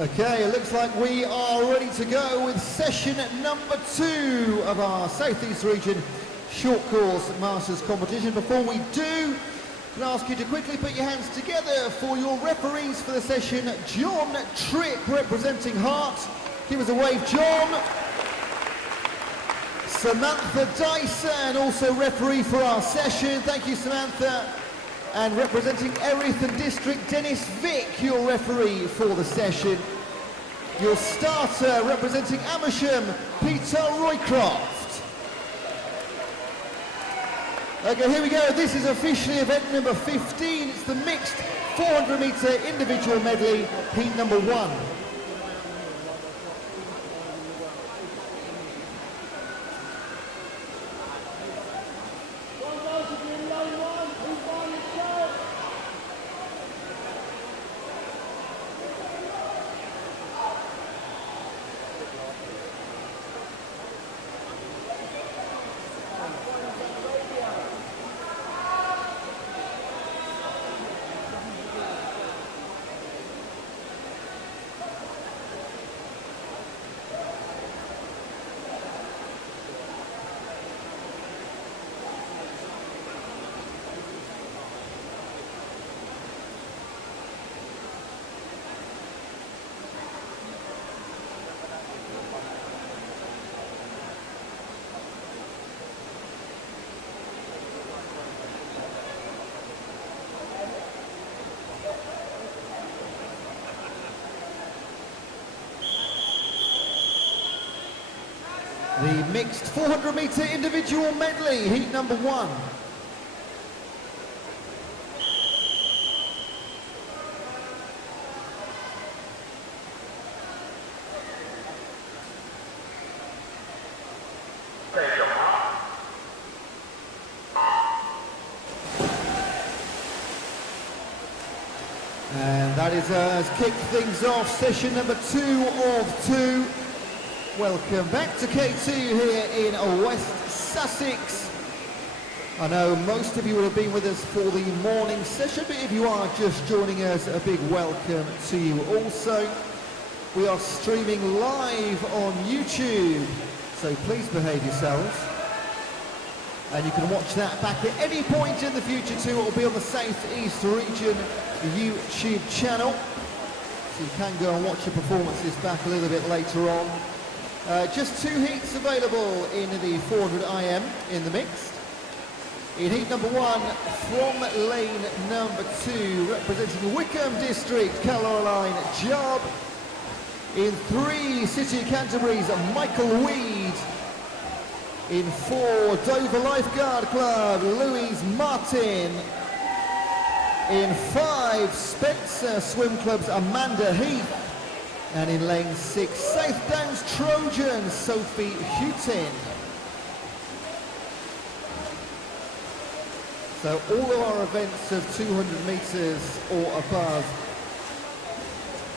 Okay, it looks like we are ready to go with session number 2 of our Southeast Region Short Course Masters competition. Before we do, can I ask you to quickly put your hands together for your referees for the session. John Tripp representing Hart. Give us a wave, John. Samantha Dyson, also referee for our session. Thank you, Samantha. And representing Erith and District, Dennis Vick, your referee for the session. Your starter representing Amersham, Peter Roycroft. Okay, here we go. This is officially event number 15. It's the mixed 400-metre individual medley, heat number 1. The mixed 400-metre individual medley, heat number 1. And that is us kick things off, session number 2 of 2. Welcome back to K2 here in West Sussex. I know most of you would have been with us for the morning session, but if you are just joining us, a big welcome to you also. We are streaming live on YouTube, so please behave yourselves. And you can watch that back at any point in the future too. It will be on the South East Region YouTube channel. So you can go and watch the performances back a little bit later on. Just 2 heats available in the 400 IM in the mixed. In heat number 1, from lane number 2, representing Wickham District, Caroline Job. In 3, City of Canterbury's Michael Weed. In 4, Dover Lifeguard Club, Louise Martin. In 5, Spencer Swim Club's Amanda Heath. And in lane 6, South Downs Trojans, Sophie Houghton. So all of our events of 200 metres or above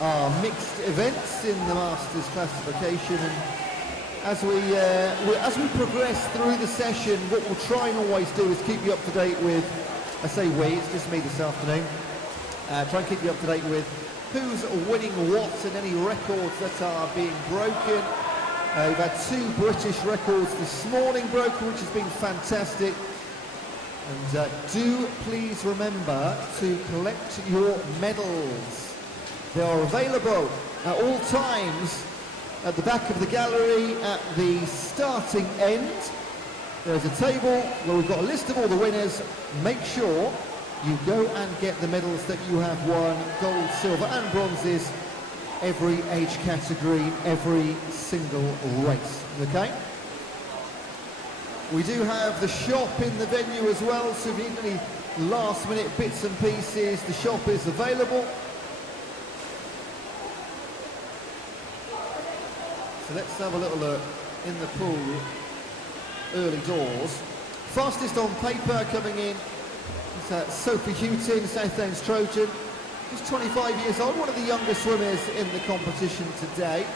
are mixed events in the Masters classification. And as we progress through the session, what we'll try and always do is keep you up to date with, I say we, it's just me this afternoon, try and keep you up to date with who's winning what and any records that are being broken. We've had 2 British records this morning broken, which has been fantastic. And do please remember to collect your medals. They are available at all times at the back of the gallery at the starting end. There's a table where we've got a list of all the winners. Make sure you go and get the medals that you have won, gold, silver and bronzes, every age category, every single race, okay? We do have the shop in the venue as well, so if you need any last minute bits and pieces, the shop is available. So let's have a little look in the pool, early doors. Fastest on paper coming in is Sophie Houghton, South Downs Trojan. She's 25 years old, one of the youngest swimmers in the competition today.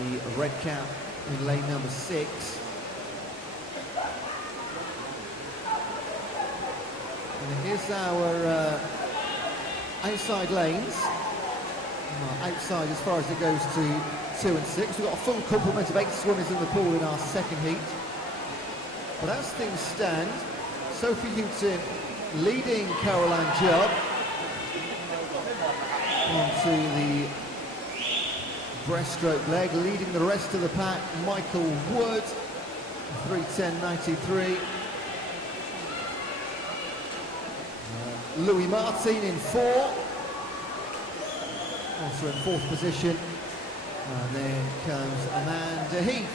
In the red cap in lane number 6. And here's our outside lanes. Outside as far as it goes to 2 and 6. We've got a full complement of 8 swimmers in the pool in our second heat. But as things stand, Sophie Houghton leading Caroline Judd onto the breaststroke leg, leading the rest of the pack, Michael Wood, 3:10.93. Louis Martin in 4, also in 4th position. And then comes Amanda Heath.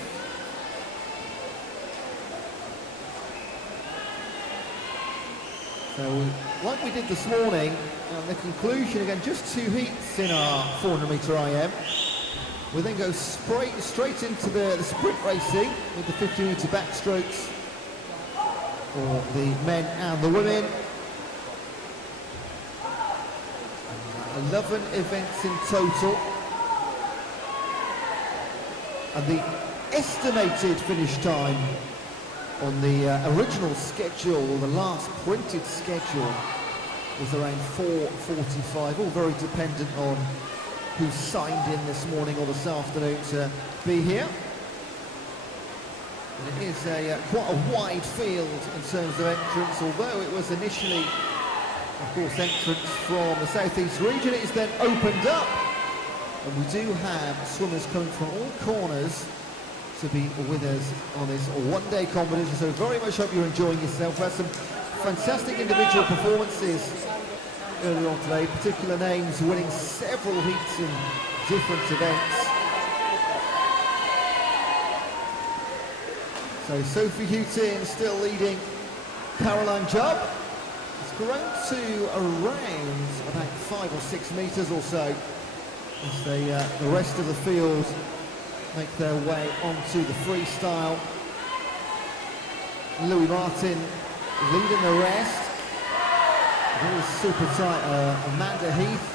So, like we did this morning, the conclusion, again, just 2 heats in our 400 metre IM. We then go straight into the sprint racing with the 50 metre backstrokes for the men and the women. 11 events in total. And the estimated finish time on the original schedule, or the last printed schedule, was around 4:45, all very dependent on who signed in this morning or this afternoon to be here. And it is quite a wide field in terms of entrance, although it was initially, of course, entrance from the South East region. It is then opened up, and we do have swimmers coming from all corners to be with us on this one-day competition, so very much hope you're enjoying yourself. We've had some fantastic individual performances earlier on today, particular names winning several heats in different events. So Sophie Houghton still leading Caroline Judd. It's grown to around about 5 or 6 metres or so as the rest of the field make their way onto the freestyle. Louis Martin leading the rest. Really super tight, Amanda Heath.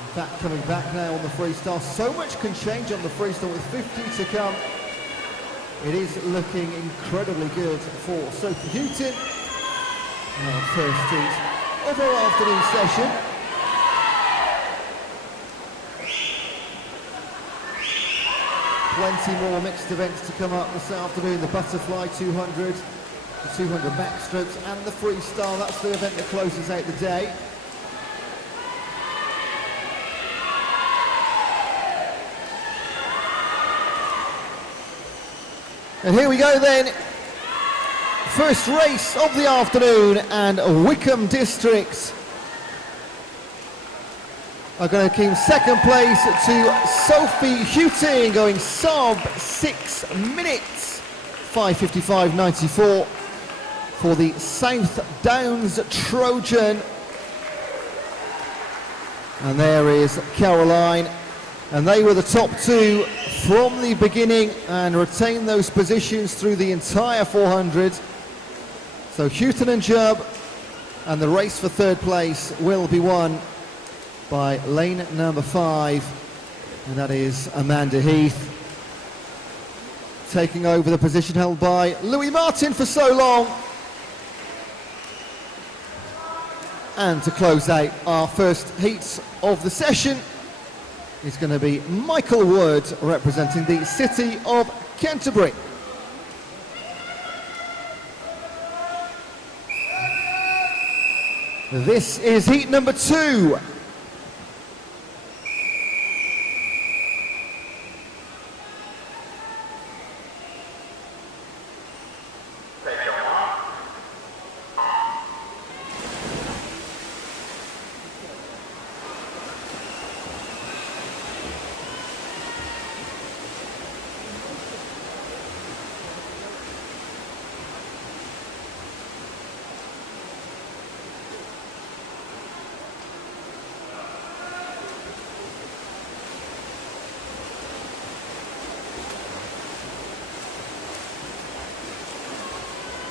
In fact, coming back now on the freestyle. So much can change on the freestyle with 50 to come. It is looking incredibly good for Sophie Houghton. Our first heat of our afternoon session. Plenty more mixed events to come up this afternoon. The butterfly 200, the 200 backstrokes and the freestyle. That's the event that closes out the day. And here we go then. First race of the afternoon, and Wickham District are going to keep second place to Sophie Houghton, going sub 6 minutes, 5:55.94 for the South Downs Trojan. And there is Caroline, and they were the top two from the beginning and retained those positions through the entire 400. So Houghton and Jubb, and the race for third place will be won by lane number 5, and that is Amanda Heath, taking over the position held by Louis Martin for so long. And to close out our first heats of the session is going to be Michael Wood, representing the city of Canterbury. This is heat number 2.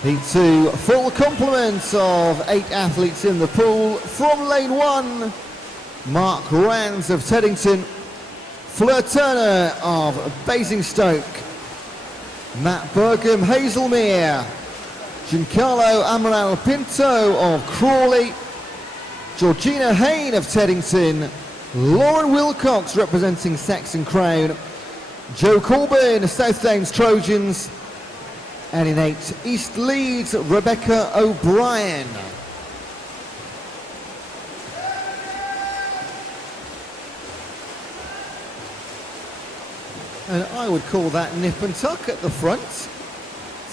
Heat 2, full complement of 8 athletes in the pool. From lane 1, Mark Rands of Teddington, Fleur Turner of Basingstoke, Matt Burgham, Hazelmere, Giancarlo Amaral Pinto of Crawley, Georgina Hain of Teddington, Lauren Wilcox representing Saxon Crown, Joe Corbin, South Downs Trojans, and in 8, East Leeds, Rebecca O'Brien. And I would call that nip and tuck at the front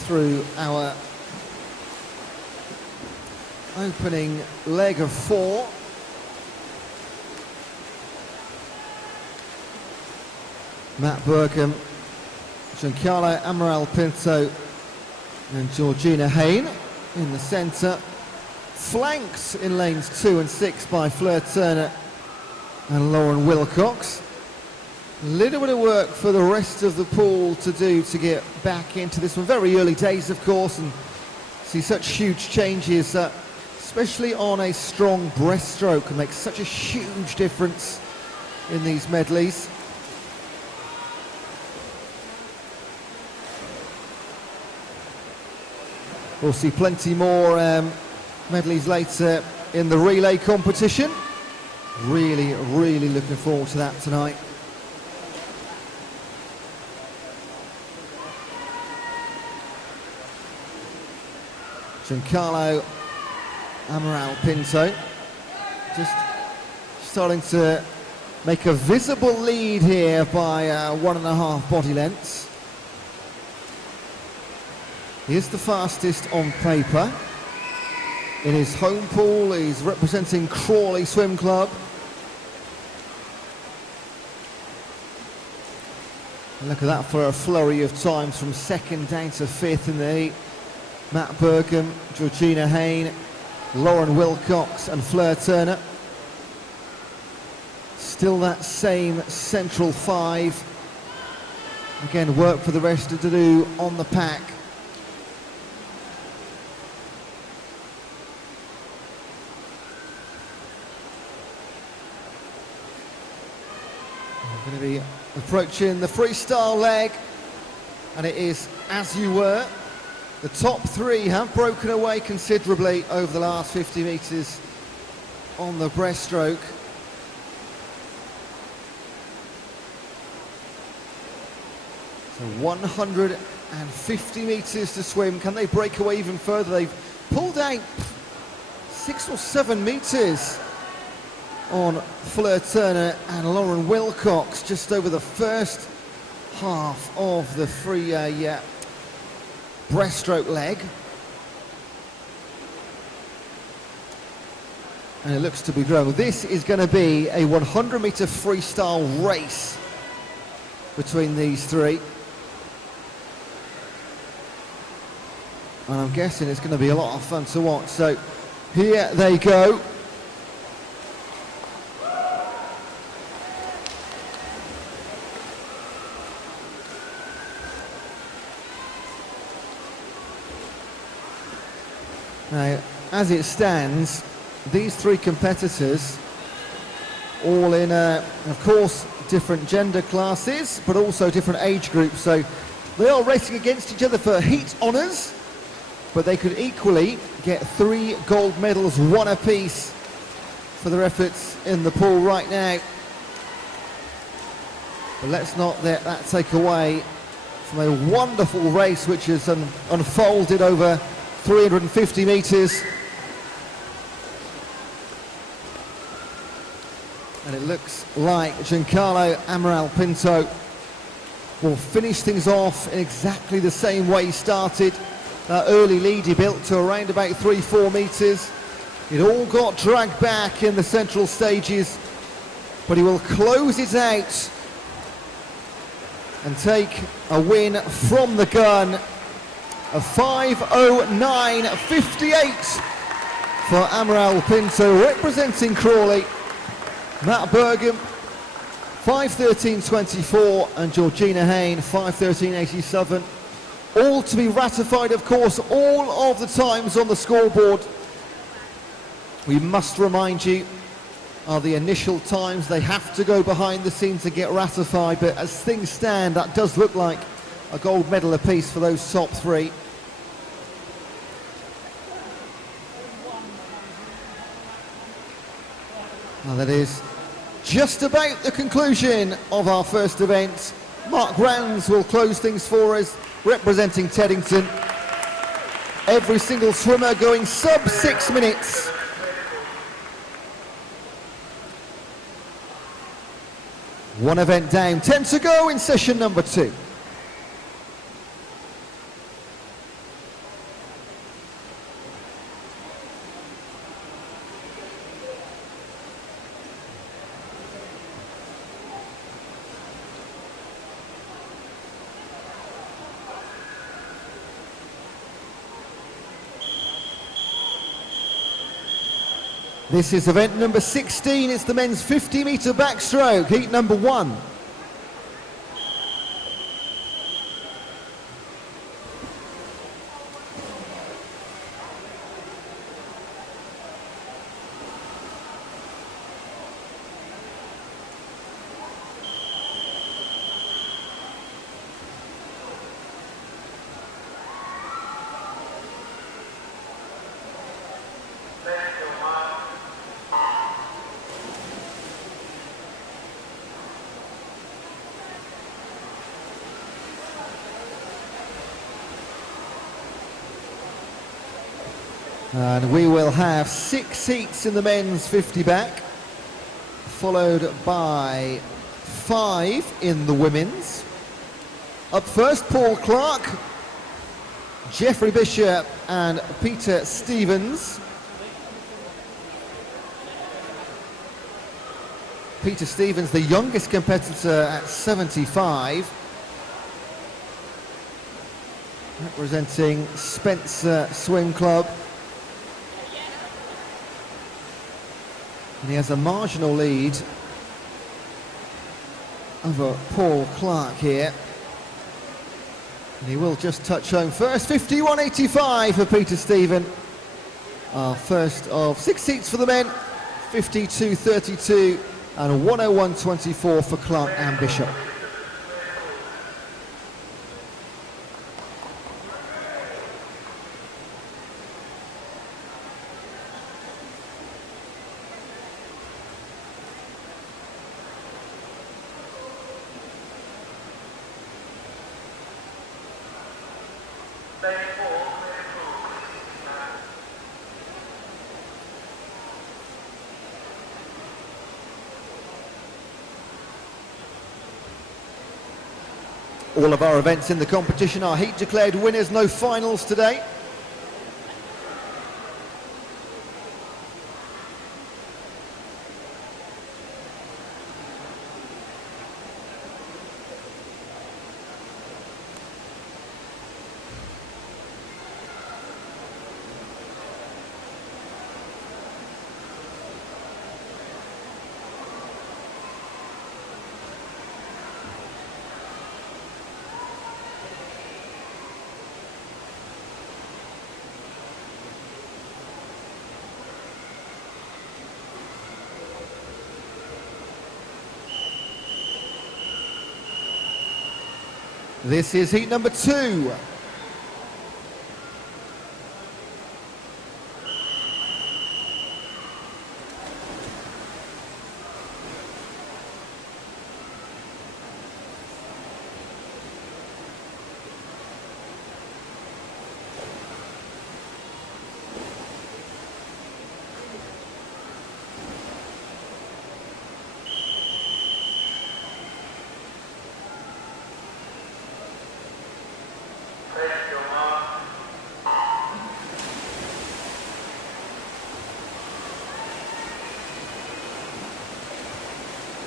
through our opening leg of 4. Matt Burkham, Giancarlo Amaral Pinto and Georgina Hain in the centre, flanked in lanes 2 and 6 by Fleur Turner and Lauren Wilcox. A little bit of work for the rest of the pool to do to get back into this one. Very early days, of course, and see such huge changes, especially on a strong breaststroke, can make such a huge difference in these medleys. We'll see plenty more medleys later in the relay competition. Really, really looking forward to that tonight. Giancarlo Amaral Pinto just starting to make a visible lead here by 1.5 body lengths. He is the fastest on paper. In his home pool, he's representing Crawley Swim Club. And look at that for a flurry of times from 2nd down to 5th in the heat. Matt Burgham, Georgina Hain, Lauren Wilcox and Fleur Turner. Still that same central 5. Again, work for the rest to do on the pack. Going to be approaching the freestyle leg, and it is as you were. The top three have broken away considerably over the last 50 metres on the breaststroke. So 150 metres to swim. Can they break away even further? They've pulled out 6 or 7 metres on Fleur Turner and Lauren Wilcox just over the first half of the free breaststroke leg. And it looks to be growing. This is going to be a 100-metre freestyle race between these three. And I'm guessing it's going to be a lot of fun to watch. So here they go. Now, as it stands, these three competitors, all in, of course, different gender classes, but also different age groups. So they are racing against each other for heat honours, but they could equally get 3 gold medals, 1 apiece, for their efforts in the pool right now. But let's not let that take away from a wonderful race which has unfolded over 350 metres. And it looks like Giancarlo Amaral Pinto will finish things off in exactly the same way he started. That early lead he built to around about 3-4 metres. It all got dragged back in the central stages, but he will close it out and take a win from the gun. A 5:09.58 for Amaral Pinto, representing Crawley. Matt Bergam, 5:13.24, and Georgina Hain, 5:13.87. All to be ratified, of course, all of the times on the scoreboard. We must remind you of the initial times. They have to go behind the scenes to get ratified, but as things stand, that does look like a gold medal apiece for those top three. Well, that is just about the conclusion of our first event. Mark Rounds will close things for us, representing Teddington. Every single swimmer going sub 6 minutes. One event down, 10 to go in session number 2. This is event number 16, it's the men's 50-metre backstroke, heat number 1. And we will have 6 heats in the men's 50 back, followed by 5 in the women's. Up first, Paul Clark, Jeffrey Bishop and Peter Stevens. Peter Stevens, the youngest competitor at 75, representing Spencer Swim Club. And he has a marginal lead over Paul Clark here. And he will just touch home first. 51.85 for Peter Stephen. Our first of 6 heats for the men. 52.32 and 101.24 for Clark and Bishop. All of our events in the competition are heat declared winners, no finals today. This is heat number 2.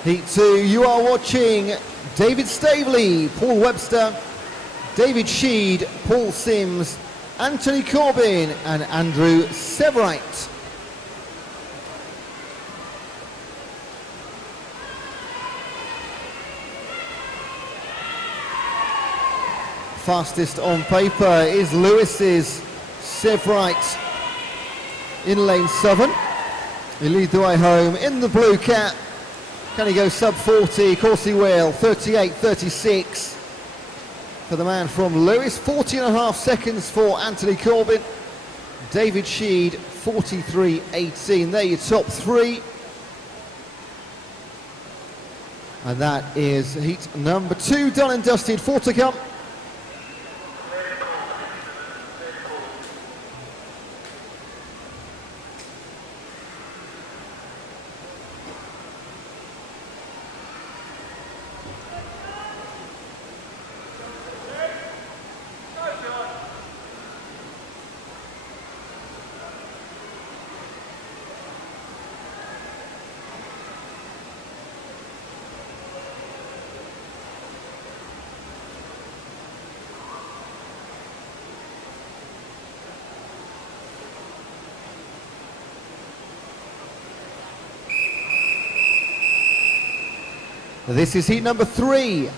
Heat 2, you are watching David Staveley, Paul Webster, David Sheed, Paul Sims, Anthony Corbin and Andrew Severite. Fastest on paper is Lewis's Severite in lane 7. He lead the way home in the blue cap. Can he go sub 40? Of course he will. 38.36 for the man from Lewis. 40.5 seconds for Anthony Corbin. David Sheed, 43.18. There your top 3. And that is heat number 2 done and dusted. 4 to come. This is heat number 3.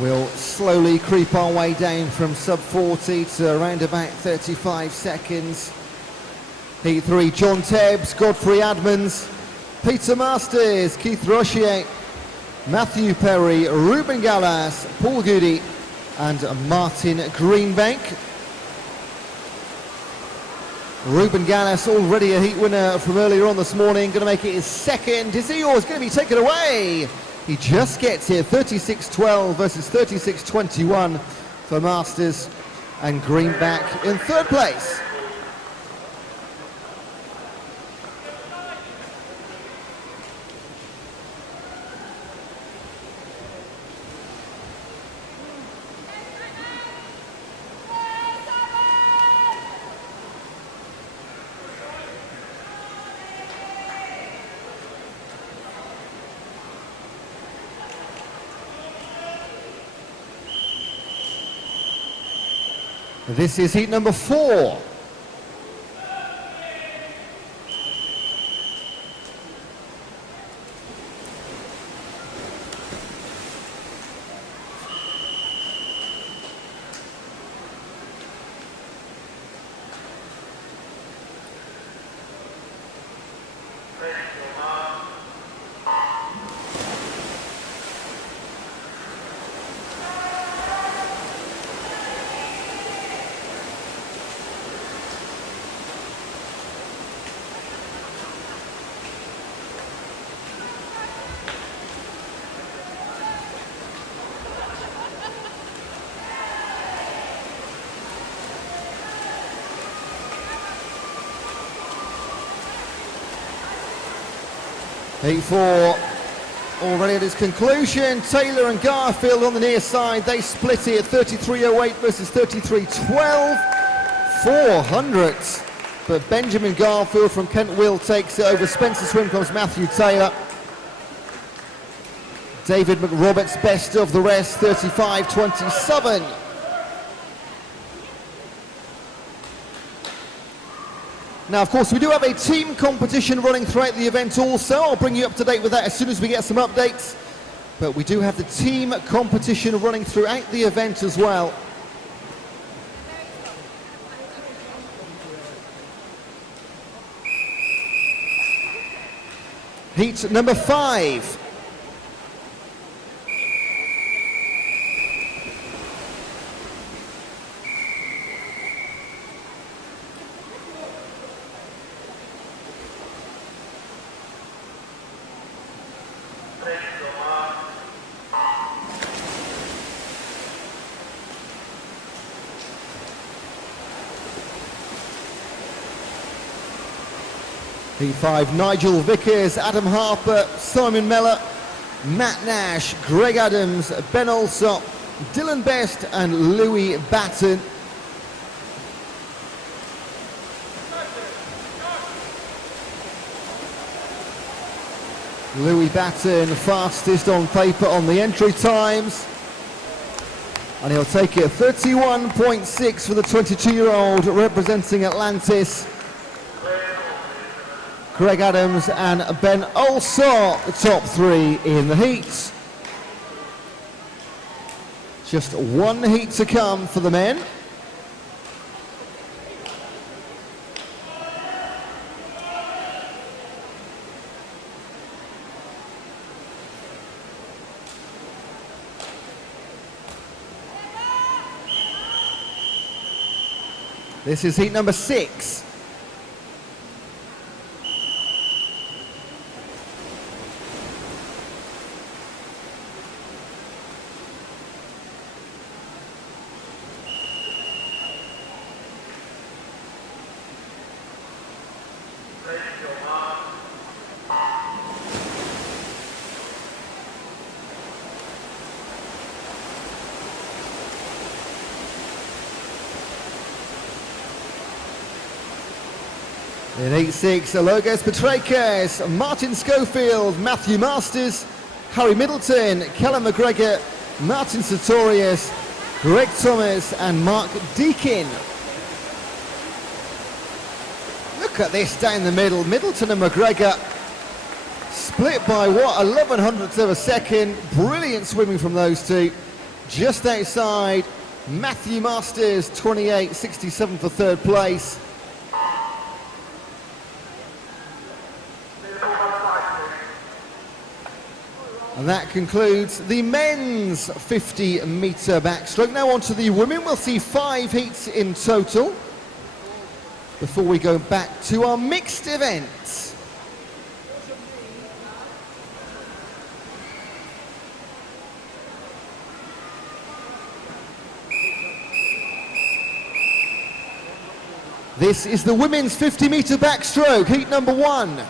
We'll slowly creep our way down from sub 40 to around about 35 seconds. Heat 3, John Tebbs, Godfrey Admans, Peter Masters, Keith Rochier, Matthew Perry, Ruben Gallas, Paul Goody and Martin Greenbank. Ruben Gallas, already a heat winner from earlier on this morning, going to make it his second. Is he or is going to be taken away? He just gets here, 36.12 versus 36.21 for Masters, and Greenback in third place. This is heat number 4. Heat 4 already at its conclusion. Taylor and Garfield on the near side. They split it at 33.08 versus 33.12. 400. But Benjamin Garfield from Kent Will takes it over. Spencer Swim comes Matthew Taylor. David McRoberts best of the rest, 35.27. Now, of course, we do have a team competition running throughout the event also. I'll bring you up to date with that as soon as we get some updates. But we do have the team competition running throughout the event as well. Heat number 5. P5, Nigel Vickers, Adam Harper, Simon Mellor, Matt Nash, Greg Adams, Ben Alsop, Dylan Best and Louis Batten. Louis Batten, fastest on paper on the entry times. And he'll take it 31.6 for the 22-year-old representing Atlantis. Greg Adams and Ben Alsop, the top 3 in the heats. Just one heat to come for the men. This is heat number 6. In heat 6, Alogos Petrakis, Martin Schofield, Matthew Masters, Harry Middleton, Callum McGregor, Martin Sartorius, Greg Thomas and Mark Deakin. Look at this down the middle. Middleton and McGregor split by what, 11/100ths of a second. Brilliant swimming from those two. Just outside, Matthew Masters, 28.67 for third place. And that concludes the men's 50-metre backstroke. Now on to the women. We'll see 5 heats in total before we go back to our mixed events. This is the women's 50-metre backstroke, heat number 1.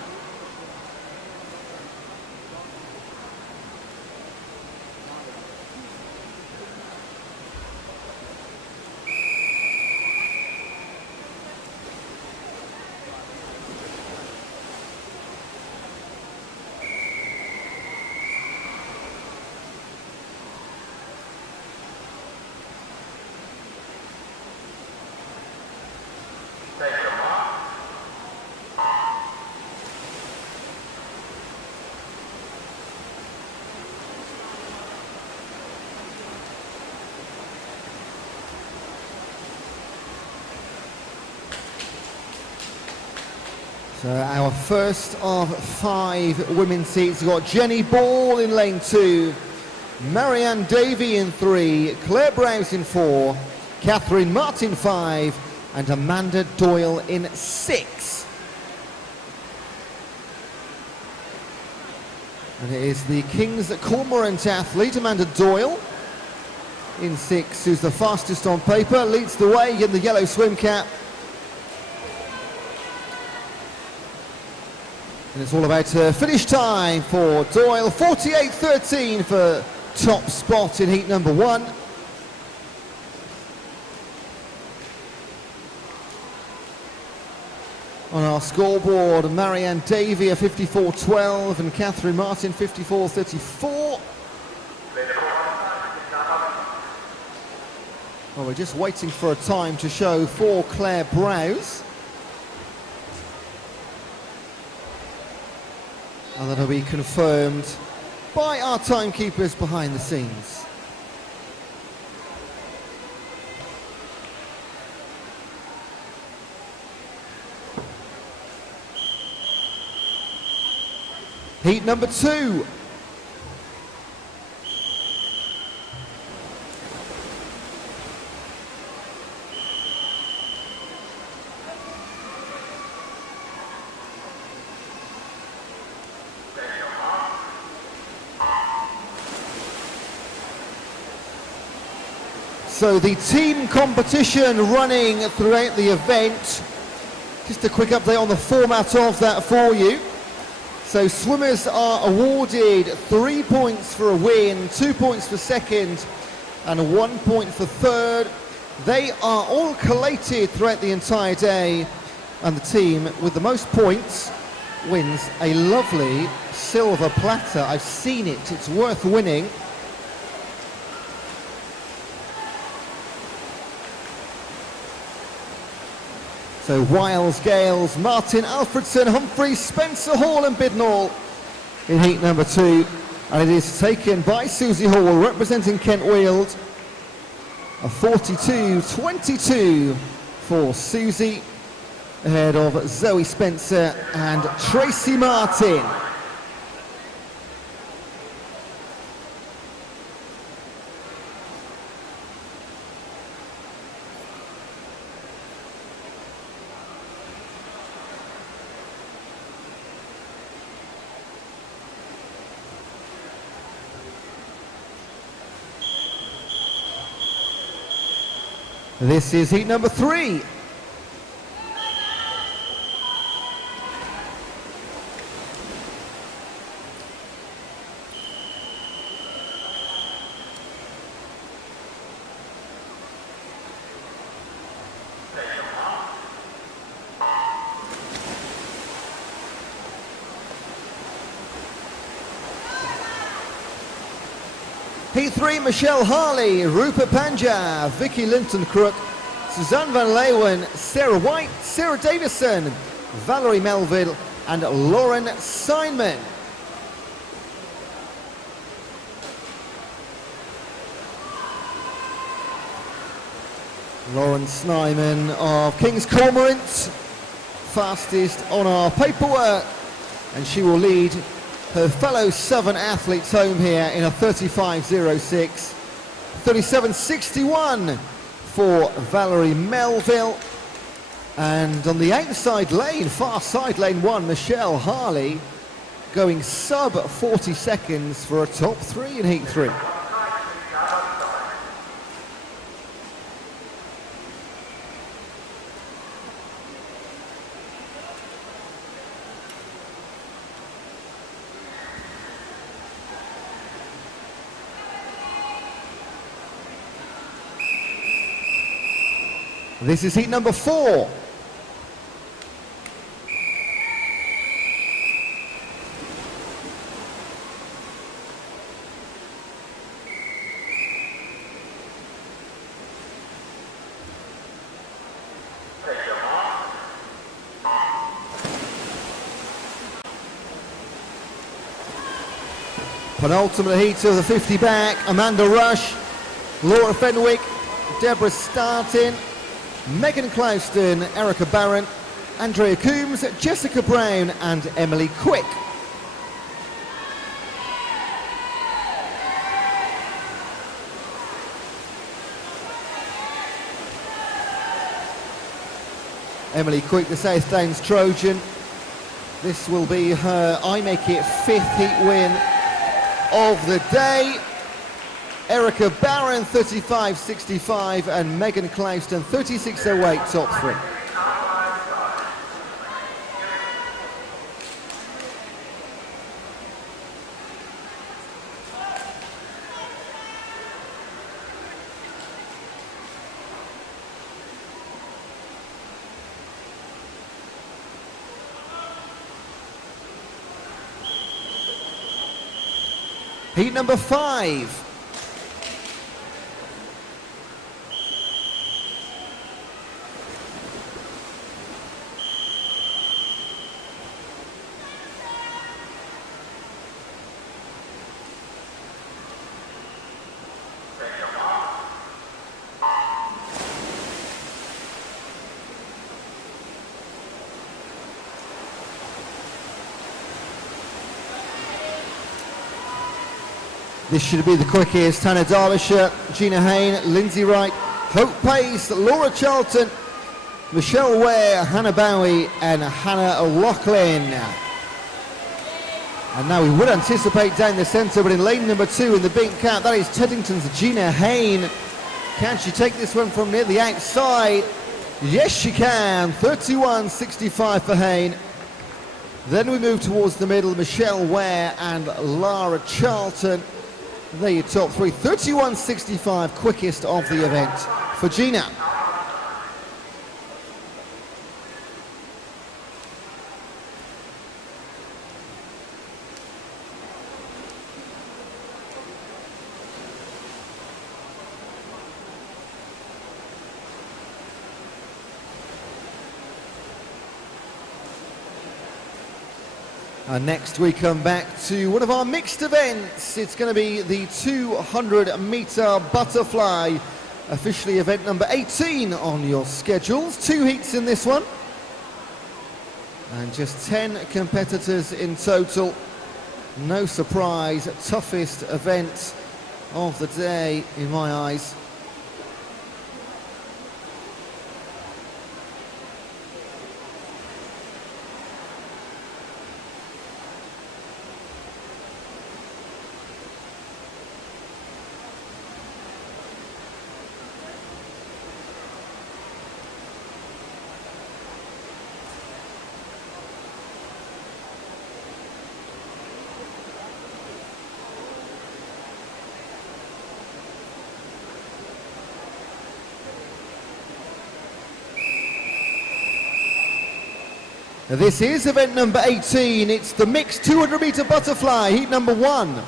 So our first of 5 women's heats. We've got Jenny Ball in lane 2, Marianne Davey in 3, Claire Browse in 4, Catherine Martin 5, and Amanda Doyle in 6. And it is the King's Cormorant athlete, Amanda Doyle, in 6, who's the fastest on paper, leads the way in the yellow swim cap. And it's all about finish time for Doyle, 48.13 for top spot in heat number 1. On our scoreboard, Marianne Davey a 54.12 and Catherine Martin 54.34. Well, we're just waiting for a time to show for Claire Browse. And that'll be confirmed by our timekeepers behind the scenes. Heat number 2. So the team competition running throughout the event. Just a quick update on the format of that for you. So swimmers are awarded 3 points for a win, 2 points for second, and 1 point for third. They are all collated throughout the entire day, and the team with the most points wins a lovely silver platter. I've seen it, it's worth winning. So Wiles, Gales, Martin, Alfredson, Humphreys, Spencer, Hall and Bidnall in heat number 2. And it is taken by Susie Hall, representing Kent Weald. A 42.22 for Susie, ahead of Zoe Spencer and Tracy Martin. This is heat number 3. Heat 3, Michelle Harley, Rupert Panja, Vicky Linton-Crook, Suzanne Van Leeuwen, Sarah White, Sarah Davison, Valerie Melville and Lauren Steinman. Lauren Steinman of King's Cormorant, fastest on our paperwork, and she will lead her fellow Southern athletes home here in a 35.06, 37.61 for Valerie Melville. And on the outside lane, far side lane 1, Michelle Harley going sub 40 seconds for a top 3 in heat 3. This is heat number 4. Penultimate heat of the 50 back, Amanda Rush, Laura Fenwick, Deborah Startin, Megan Clouston, Erica Barron, Andrea Coombs, Jessica Brown and Emily Quick. Emily Quick, the South Downs Trojan. This will be her I Make It 5th heat win of the day. Erica Barron 35.65 and Megan Clouston 36.08 top three. Heat number 5. This should be the quickest. Hannah Derbyshire, Gina Hayne, Lindsay Wright, Hope Pace, Laura Charlton, Michelle Ware, Hannah Bowie and Hannah Loughlin. And now we would anticipate down the centre, but in lane number 2 in the pink cap, that is Teddington's Gina Hayne. Can she take this one from near the outside? Yes, she can. 31.65 for Hayne. Then we move towards the middle, Michelle Ware and Lara Charlton. There your top three. 31.65, quickest of the event for Gina. And next we come back to one of our mixed events. It's going to be the 200-metre butterfly, officially event number 18 on your schedules. 2 heats in this one. And just 10 competitors in total. No surprise, toughest event of the day in my eyes. This is event number 18. It's the mixed 200-metre butterfly, heat number 1.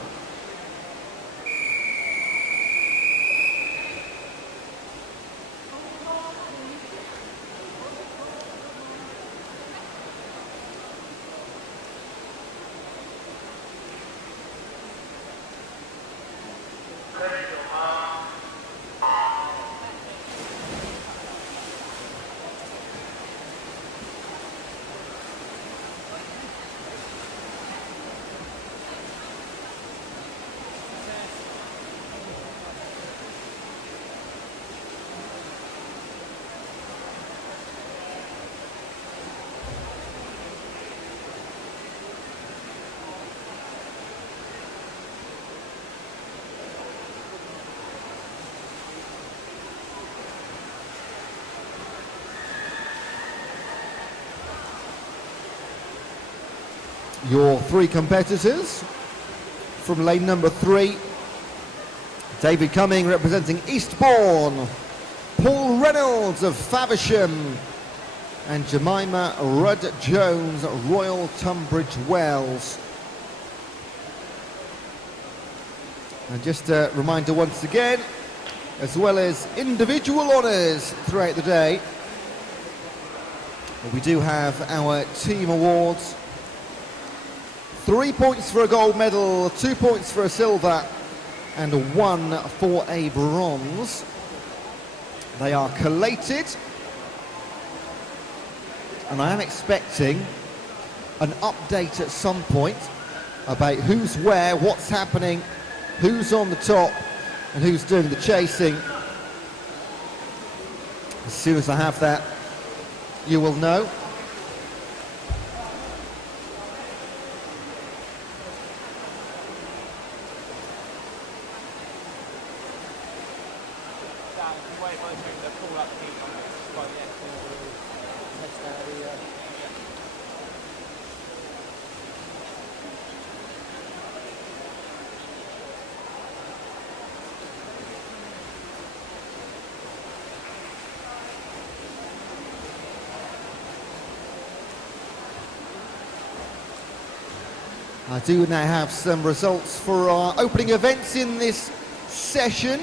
Your 3 competitors from lane number 3. David Cumming representing Eastbourne, Paul Reynolds of Faversham and Jemima Rudd-Jones, Royal Tunbridge Wells. And just a reminder once again, as well as individual honours throughout the day, we do have our team awards. 3 points for a gold medal, 2 points for a silver, and 1 for a bronze. They are collated and I am expecting an update at some point about who's where, what's happening, who's on the top, and who's doing the chasing. As soon as I have that, you will know. I do now have some results for our opening events in this session.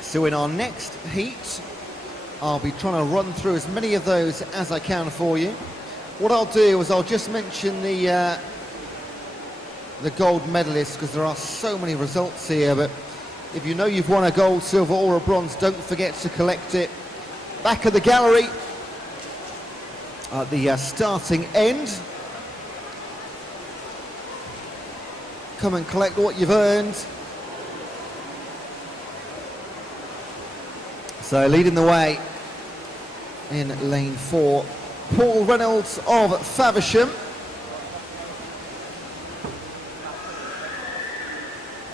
So in our next heat, I'll be trying to run through as many of those as I can for you. What I'll do is I'll just mention the gold medalists, because there are so many results here, but if you know you've won a gold, silver or a bronze, don't forget to collect it. Back of the gallery, at the starting end. Come and collect what you've earned. So leading the way in lane 4, Paul Reynolds of Faversham.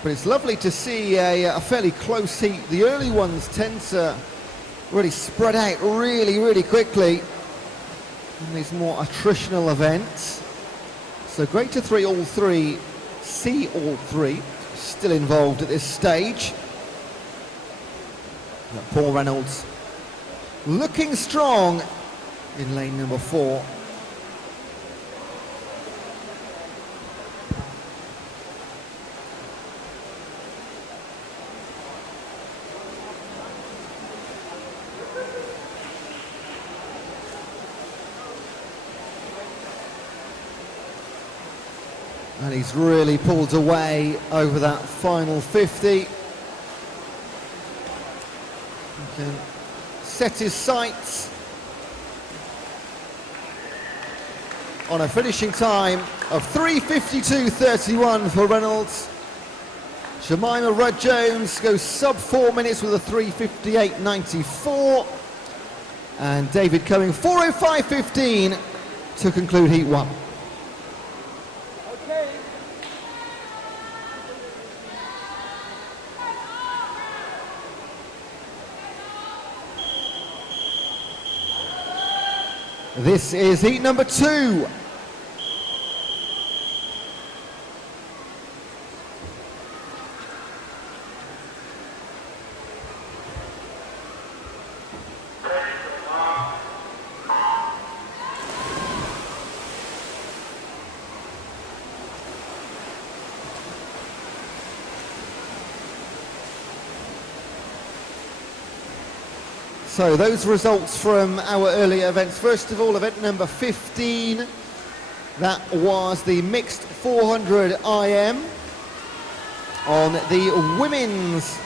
But it's lovely to see a fairly close heat. The early ones tend to really spread out really quickly in these more attritional events. So great to see all three still involved at this stage. Paul Reynolds looking strong in lane number 4. And he's really pulled away over that final 50. He can set his sights on a finishing time of 3:52.31 for Reynolds. Jemima Rudd-Jones goes sub 4 minutes with a 3:58.94. And David Coing 4:05.15 to conclude heat 1. This is heat number 2. So those results from our earlier events. First of all, event number 15, that was the mixed 400 IM on the women's.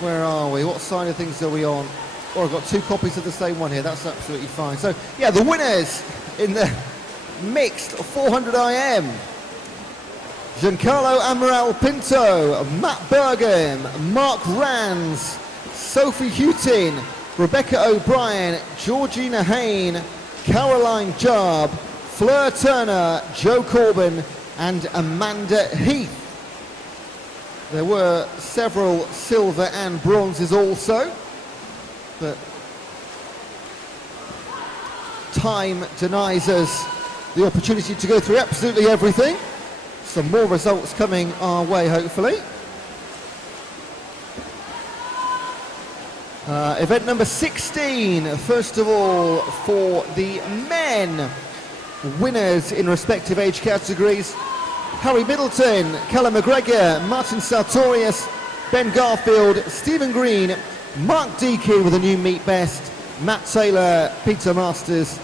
Where are we? What side of things are we on? Oh, I've got 2 copies of the same one here. That's absolutely fine. So yeah, the winners in the mixed 400 IM. Giancarlo Amaral Pinto, Matt Bergam, Mark Rands, Sophie Houghton, Rebecca O'Brien, Georgina Hain, Caroline Jarb, Fleur Turner, Joe Corbin and Amanda Heath. There were several silver and bronzes also, but time denies us the opportunity to go through absolutely everything. Some more results coming our way, hopefully. Event number 16, first of all, for the men. Winners in respective age categories: Harry Middleton, Callum McGregor, Martin Sartorius, Ben Garfield, Stephen Green, Mark Deakin with a new meet best, Matt Taylor, Peter Masters,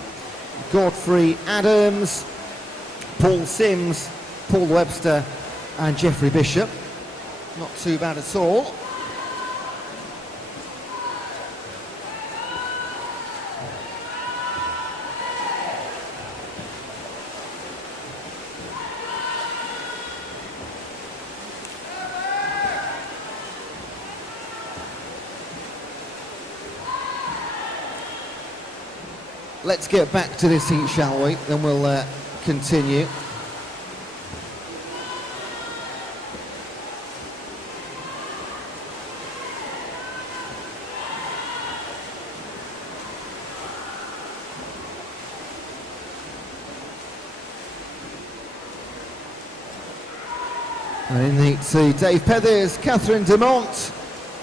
Godfrey Adams, Paul Sims, Paul Webster and Jeffrey Bishop. Not too bad at all. let's get back to this heat, shall we? Then we'll continue. And in the heat two, Dave Pethers, Catherine Demont,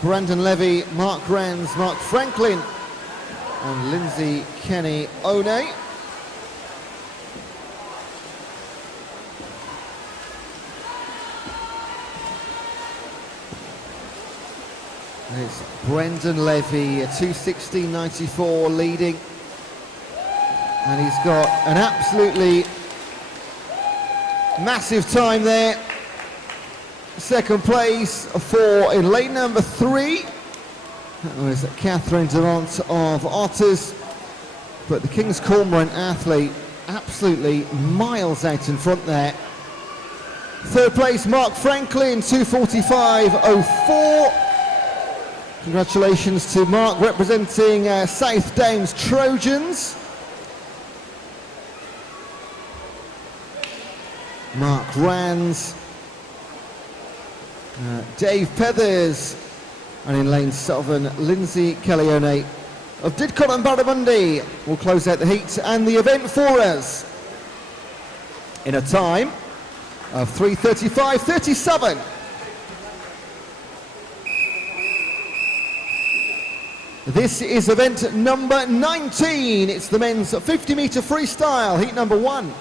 Brandon Levy, Mark Rands, Mark Franklin, and Lindsay Kenny One. It's Brendan Levy, 2:16.94 leading, and he's got an absolutely massive time there. Second place in lane number 3. That was Catherine Durant of Otters, but the King's Cormorant athlete absolutely miles out in front there. Third place, Mark Franklin, 2:45.04. Congratulations to Mark, representing South Downs Trojans. Mark Rands, Dave Pethers, and in lane 7, Lindsay Kellyone of Didcot and Barramundi will close out the heat and the event for us in a time of 3:35.37. This is event number 19. It's the men's 50-metre freestyle, heat number 1.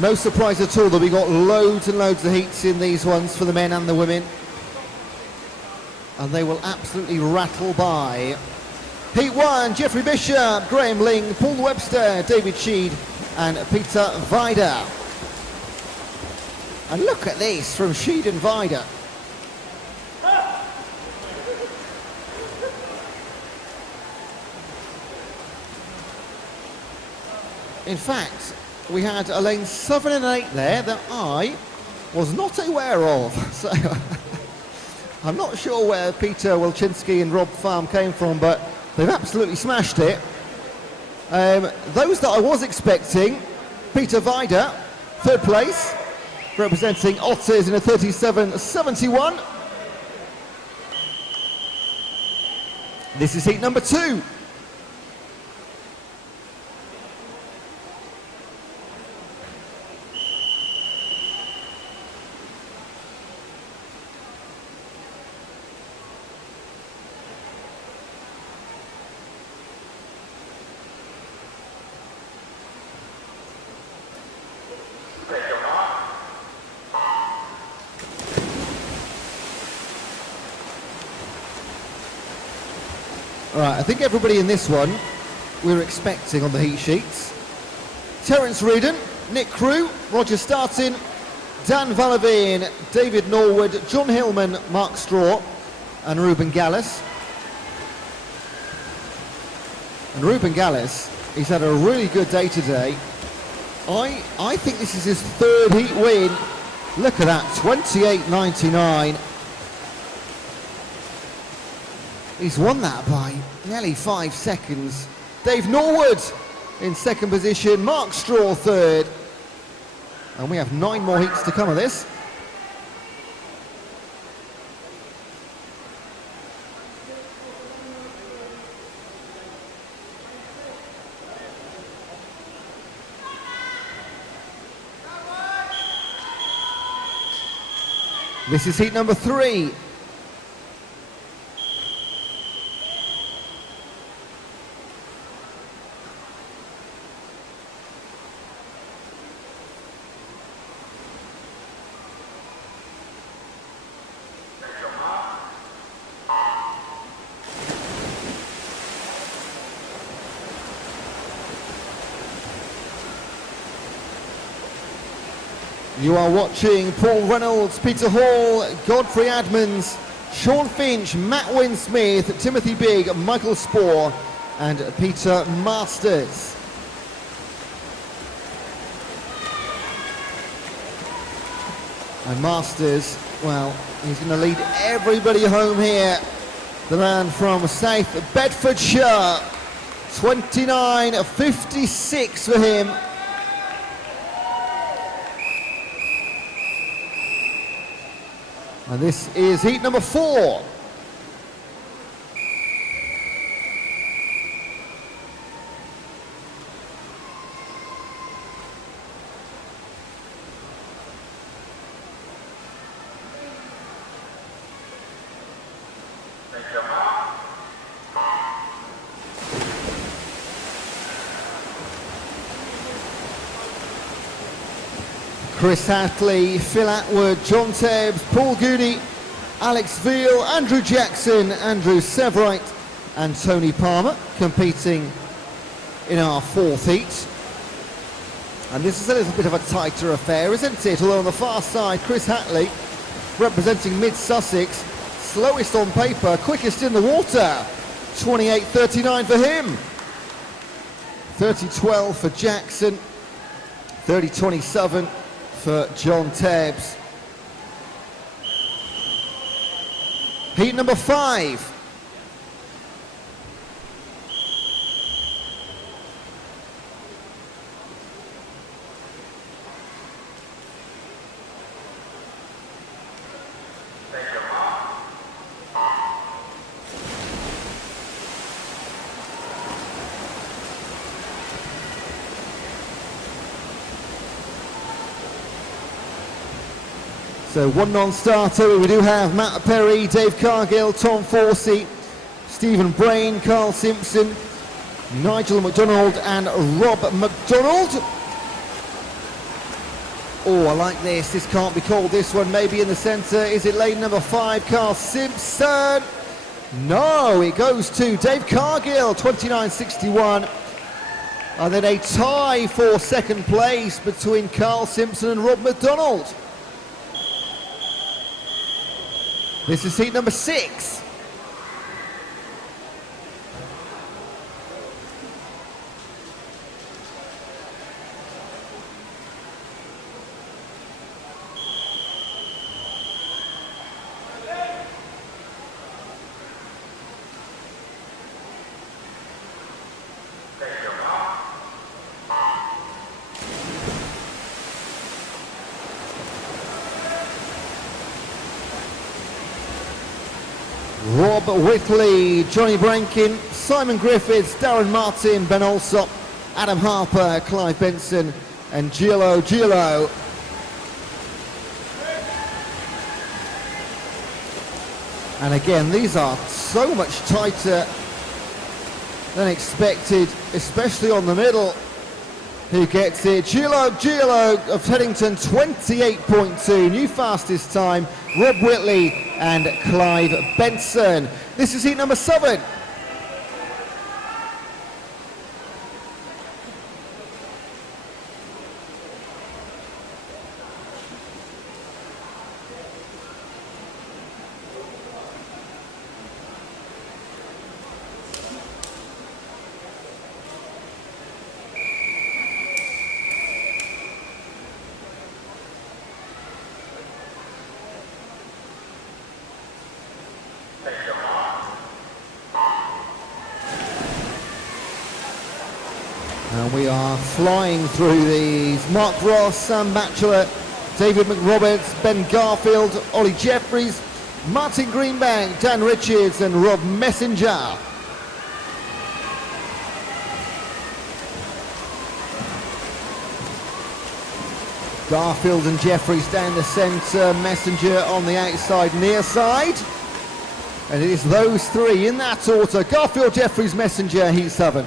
No surprise at all that we got loads and loads of heats in these ones for the men and the women. And they will absolutely rattle by. Heat 1, Jeffrey Bishop, Graham Ling, Paul Webster, David Sheed and Peter Vida. And look at this from Sheed and Vida. In fact, we had a lane 7 and 8 there that I was not aware of. So I'm not sure where Peter Wilczynski and Rob Farm came from, but they've absolutely smashed it. Those that I was expecting, Peter Vida, 3rd place, representing Otters in a 37.71. This is heat number 2. Right, I think everybody in this one we're expecting on the heat sheets. Terence Reardon, Nick Crew, Roger Startin, Dan Valavine, David Norwood, John Hillman, Mark Straw and Ruben Gallus. And Ruben Gallus, he's had a really good day today. I think this is his 3rd heat win. Look at that, 28.99. He's won that by nearly 5 seconds. Dave Norwood in 2nd position, Mark Straw 3rd. And we have 9 more heats to come of this. This is heat number 3. You are watching Paul Reynolds, Peter Hall, Godfrey Admans, Sean Finch, Matt Winsmith, Timothy Bigg, Michael Spohr and Peter Masters. And Masters, well, he's going to lead everybody home here. The man from South Bedfordshire, 29.56 for him. And this is heat number 4. Chris Hatley, Phil Atwood, John Tebbs, Paul Goody, Alex Veal, Andrew Jackson, Andrew Severite and Tony Palmer competing in our 4th heat. And this is a little bit of a tighter affair, isn't it? Although on the far side, Chris Hatley, representing Mid-Sussex, slowest on paper, quickest in the water, 28.39 for him. 30.12 for Jackson, 30.27 for John Tebbs. Heat number 5. So one non-starter, we do have Matt Perry, Dave Cargill, Tom Forsey, Stephen Brain, Carl Simpson, Nigel McDonald and Rob McDonald. Oh, I like this. This can't be called. This one maybe in the centre. Is it lane number 5, Carl Simpson? No, it goes to Dave Cargill, 29.61. And then a tie for second place between Carl Simpson and Rob McDonald. This is heat number 6. Rob Whitley, Johnny Brankin, Simon Griffiths, Darren Martin, Ben Alsop, Adam Harper, Clive Benson and Gillo. And again, these are so much tighter than expected, especially on the middle. Who gets it? Gillo of Teddington, 28.2, new fastest time. Rob Whitley and Clive Benson. This is heat number 7. And we are flying through these. Mark Ross, Sam Batchelor, David McRoberts, Ben Garfield, Ollie Jeffries, Martin Greenbank, Dan Richards and Rob Messenger. Garfield and Jeffries down the centre, Messenger on the outside near side. And it is those three in that order. Garfield, Jeffries, Messenger, heat 7.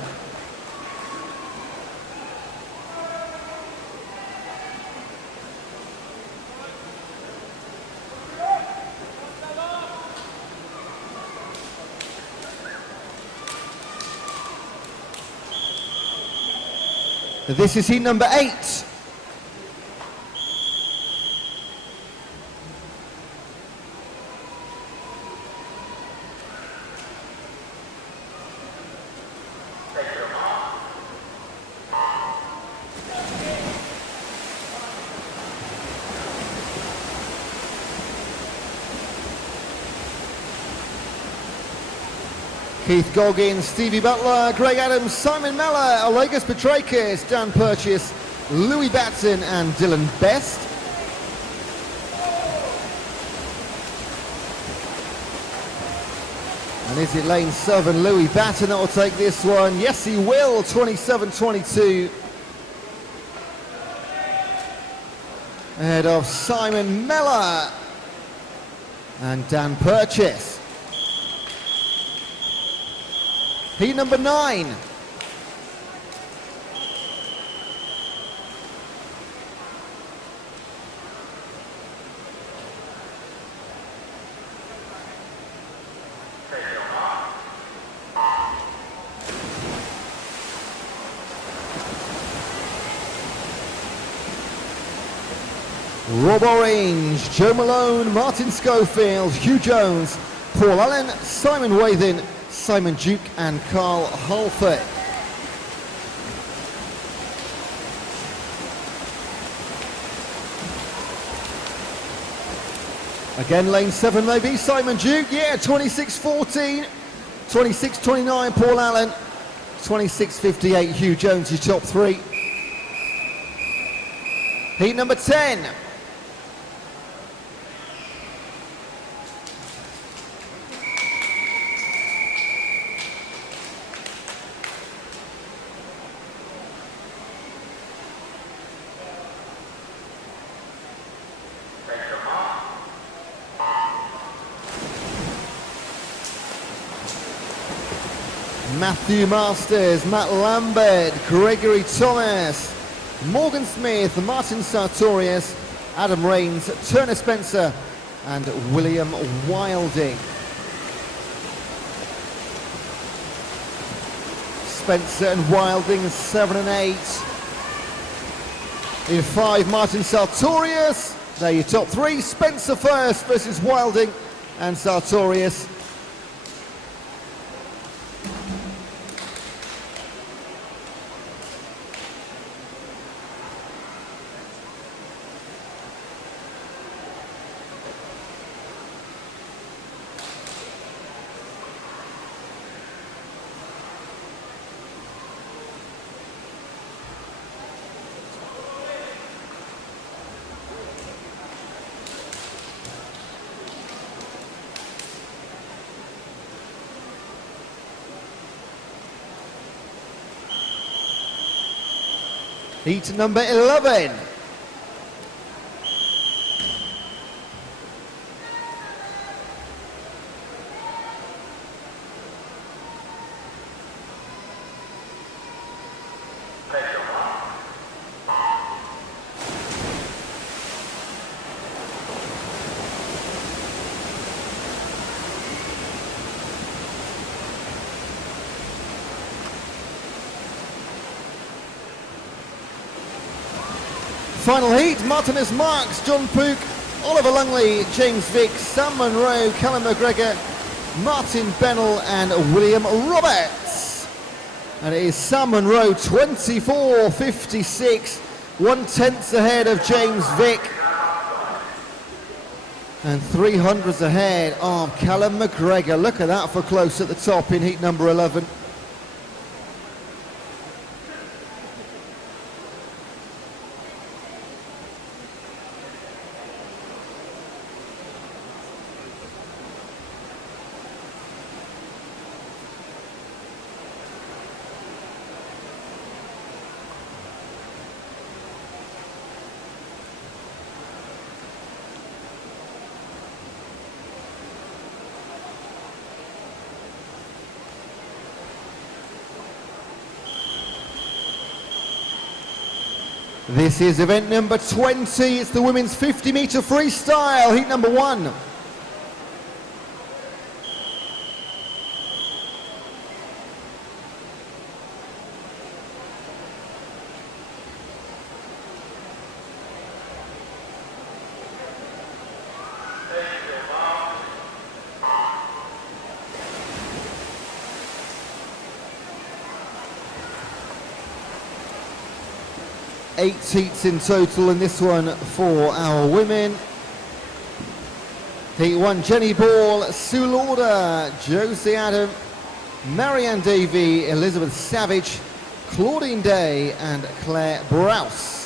This is heat number 8. Keith Goggins, Stevie Butler, Greg Adams, Simon Mellor, Olegas Petrakis, Dan Purchase, Louis Batson and Dylan Best. And is it lane 7, Louis Batson that will take this one? Yes, he will, 27-22. Ahead of Simon Mellor and Dan Purchase. Heat number 9. Rob Orange, Joe Malone, Martin Schofield, Hugh Jones, Paul Allen, Simon Wathen, Simon Duke and Carl Halford. Again, lane 7 maybe, Simon Duke, yeah, 26-14, 26-29, Paul Allen, 26-58, Hugh Jones, your top 3. Heat number 10. Matthew Masters, Matt Lambert, Gregory Thomas, Morgan Smith, Martin Sartorius, Adam Rains, Turner Spencer and William Wilding. Spencer and Wilding 7 and 8. In 5, Martin Sartorius. They're your top 3. Spencer first versus Wilding and Sartorius. Heat number 11. Final heat, Martinez Marks, John Pook, Oliver Lungley, James Vick, Sam Monroe, Callum McGregor, Martin Bennell and William Roberts. And it is Sam Monroe 24-56, 1/10 ahead of James Vick. And 300s ahead of Callum McGregor. Look at that for close at the top in heat number 11. This is event number 20. It's the women's 50-meter freestyle, heat number 1. Eight heats in total in this one for our women. Heat 1, Jenny Ball, Sue Lauder, Josie Adam, Marianne Davey, Elizabeth Savage, Claudine Day and Claire Browse.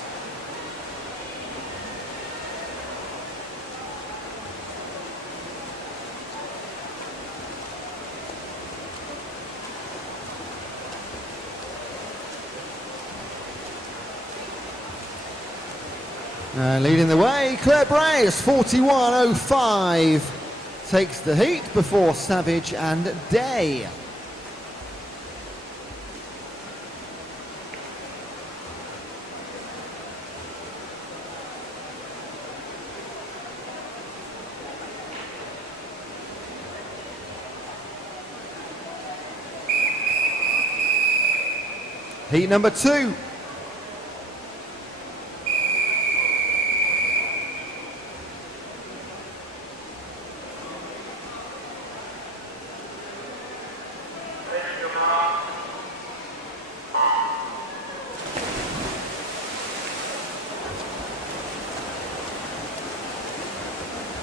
Leading the way, Claire Browse, 41.05, takes the heat before Savage and Day. Heat number 2.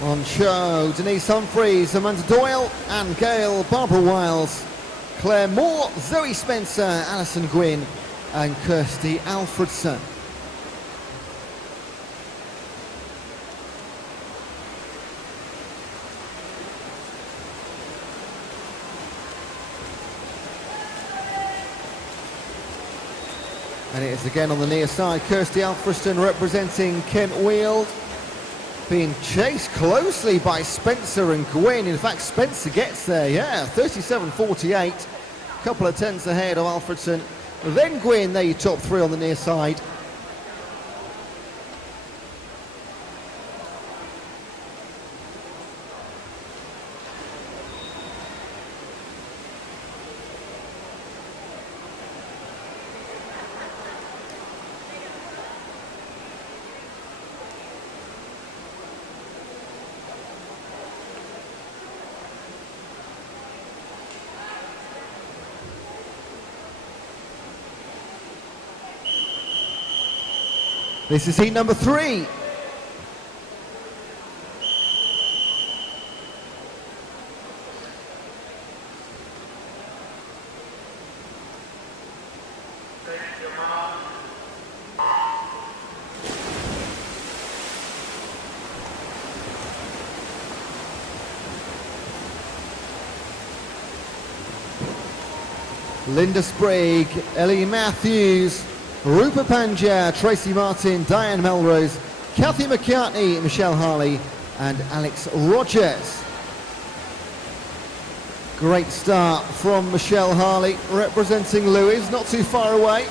On show, Denise Humphreys, Amanda Doyle, Anne Gale, Barbara Wiles, Claire Moore, Zoe Spencer, Alison Gwynn and Kirsty Alfredson. And it is again on the near side, Kirsty Alfredson representing Kent Weald, being chased closely by Spencer and Gwynn. In fact, Spencer gets there, yeah, 37.48, a couple of tenths ahead of Alfredson. Then Gwynn, they top 3 on the near side. This is heat number 3. Linda Sprague, Ellie Matthews, Rupa Pandya, Tracy Martin, Diane Melrose, Kathy McCartney, Michelle Harley and Alex Rogers. Great start from Michelle Harley representing Lewis, not too far away.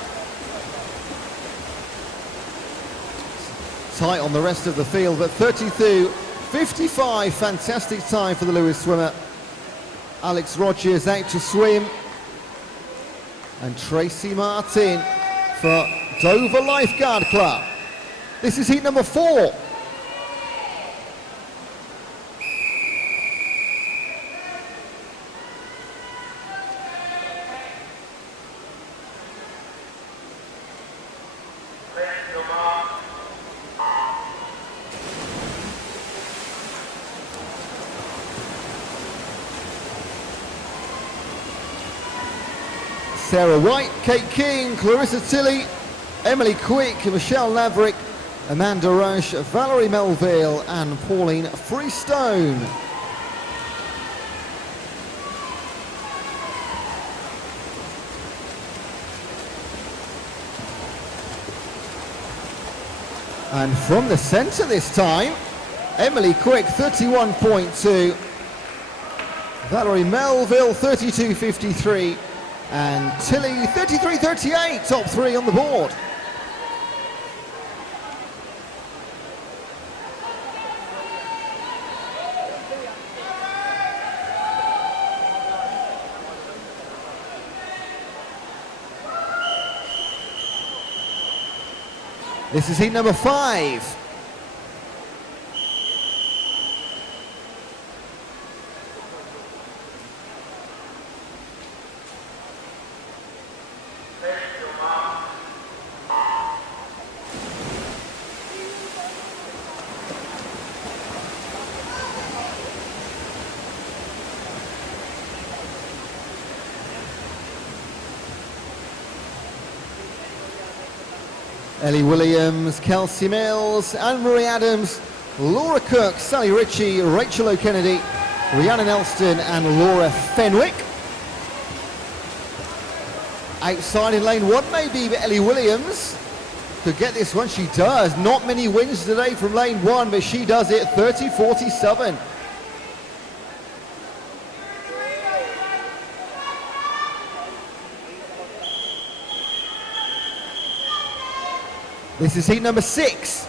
Tight on the rest of the field, but 32.55, fantastic time for the Lewis swimmer. Alex Rogers out to swim. And Tracy Martin for Dover Lifeguard Club. This is heat number 4. Sarah White, Kate King, Clarissa Tilley, Emily Quick, Michelle Laverick, Amanda Rush, Valerie Melville and Pauline Freestone. And from the centre this time, Emily Quick 31.2, Valerie Melville 32.53 and Tilly 33.38, top 3 on the board. This is heat number 5. Ellie Williams, Kelsey Mills, Anne-Marie Adams, Laura Cook, Sally Ritchie, Rachel O'Kennedy, Rhiannon Elston and Laura Fenwick. Outside in lane 1 maybe Ellie Williams could get this one. She does. Not many wins today from lane 1, but she does it. 30.47. This is heat number 6.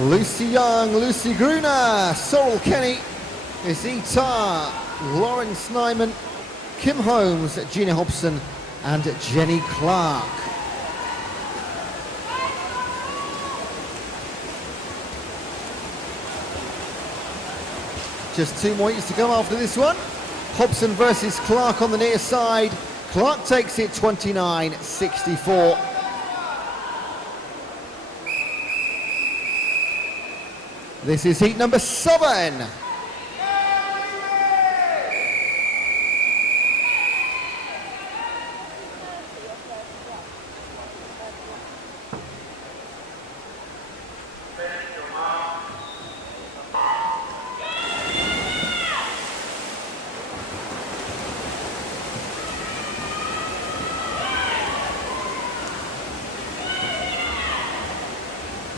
Lucy Young, Lucy Gruner, Sorrel Kenny, Izita, Lauren Snyman, Kim Holmes, Gina Hobson and Jenny Clark. Just 2 more heats to go after this one. Hobson versus Clark on the near side. Clark takes it 29.64. This is heat number 7.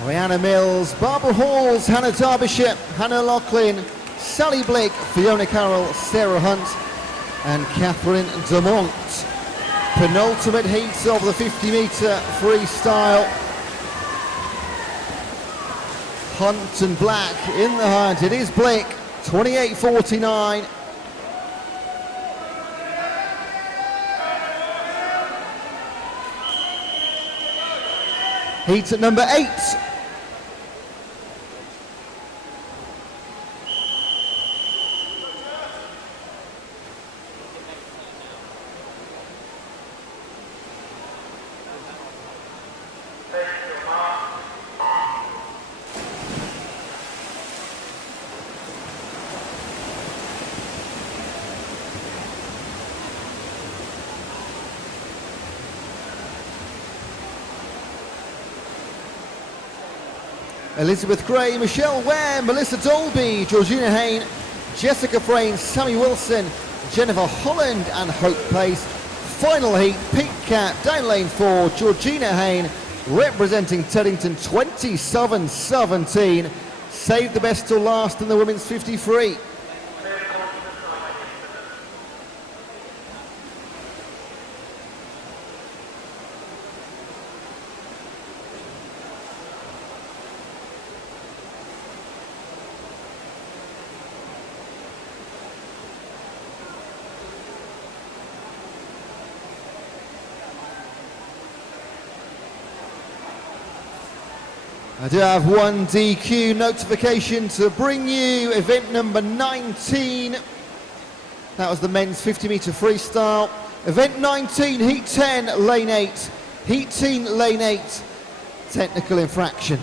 Rihanna Mills, Barbara Halls, Hannah Derbyshire, Hannah Loughlin, Sally Blake, Fiona Carroll, Sarah Hunt and Catherine Dumont. Penultimate heat of the 50-metre freestyle. Hunt and Black in the hunt. It is Blake, 28.49. Heat at number 8. Elizabeth Gray, Michelle Ware, Melissa Dolby, Georgina Hain, Jessica Frayne, Sammy Wilson, Jennifer Holland and Hope Pace. Final heat, pink cap, down lane 4, Georgina Hain, representing Teddington, 27.17. Saved the best till last in the women's 50 free. I do have one DQ notification to bring you. Event number 19. That was the men's 50-metre freestyle. Event 19, heat 10, lane 8. Heat 10, lane 8, technical infraction.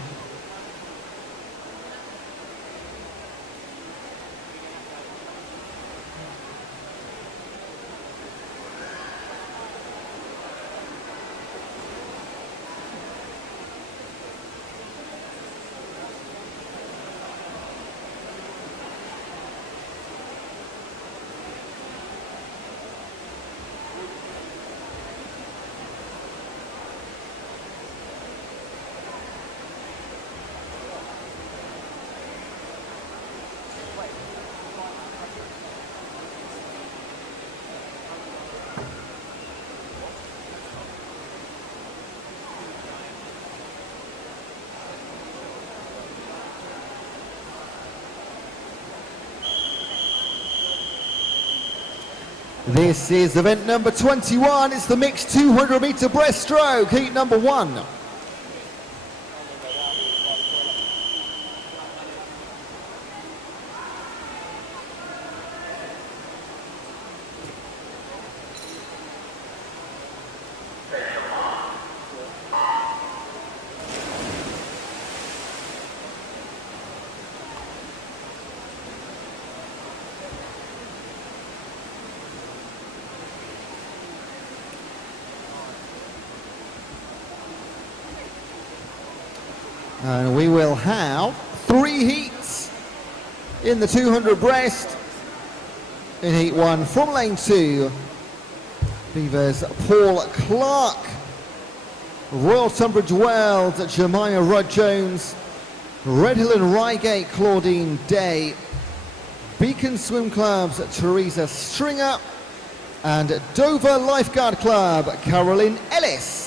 This is event number 21. It's the mixed 200-metre breaststroke, heat number 1. And we will have 3 heats in the 200 breast. In heat 1 from lane 2, Beavers Paul Clark, Royal Tunbridge Wells, Jemima Rudd-Jones, Redhill and Reigate, Claudine Day, Beacon Swim Club's Teresa Stringer, and Dover Lifeguard Club, Carolyn Ellis.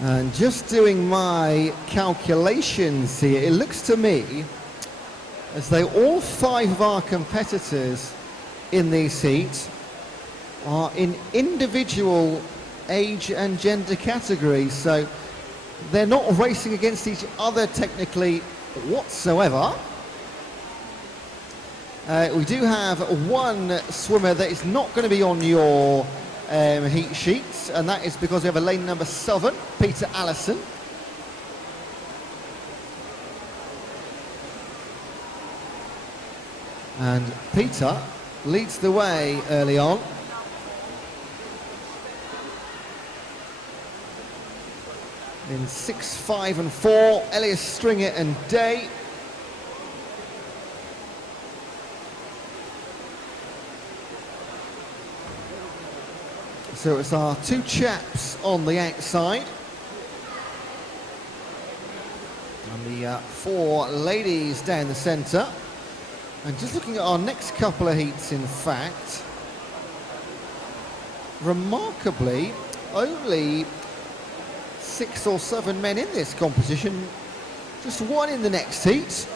And just doing my calculations here, it looks to me as though all 5 of our competitors in these heats are in individual age and gender categories, so they're not racing against each other technically whatsoever. We do have one swimmer that is not going to be on your heat sheets, and that is because we have a lane number 7, Peter Allison. And Peter leads the way early on. In 6, 5 and 4, Elias Stringer and Day. So it's our 2 chaps on the outside. And the 4 ladies down the centre. And just looking at our next couple of heats, in fact, remarkably, only 6 or 7 men in this competition, just 1 in the next heat.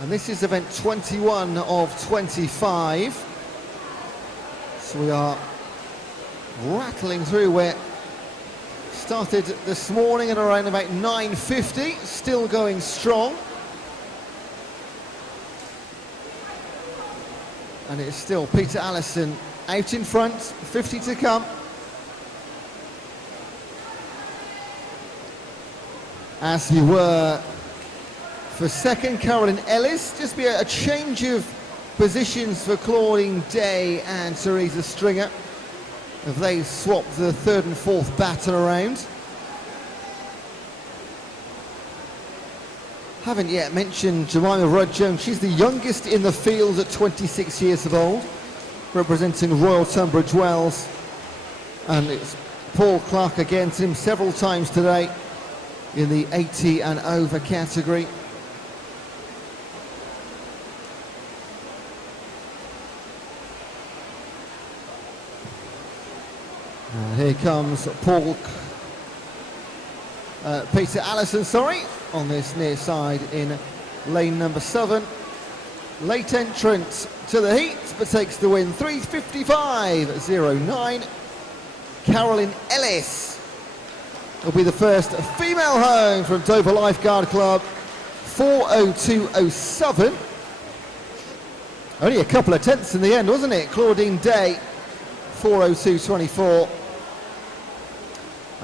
And this is event 21 of 25. So we are rattling through. We're started this morning at around about 9:50, still going strong. And it's still Peter Allison out in front, 50 to come. As we were for second, Carolyn Ellis. Just be a change of positions for Claudine Day and Teresa Stringer. If they swap the 3rd and 4th baton around. Haven't yet mentioned Jemima Rudd-Jones. She's the youngest in the field at 26 years of old, representing Royal Tunbridge Wells. And it's Paul Clark against him several times today in the 80 and over category. Here comes Peter Allison, on this near side in lane number 7. Late entrant to the heat, but takes the win, 3:55.09. Carolyn Ellis will be the first female home from Dover Lifeguard Club, 4:02.07. Only a couple of tenths in the end, wasn't it? Claudine Day, 4:02.24.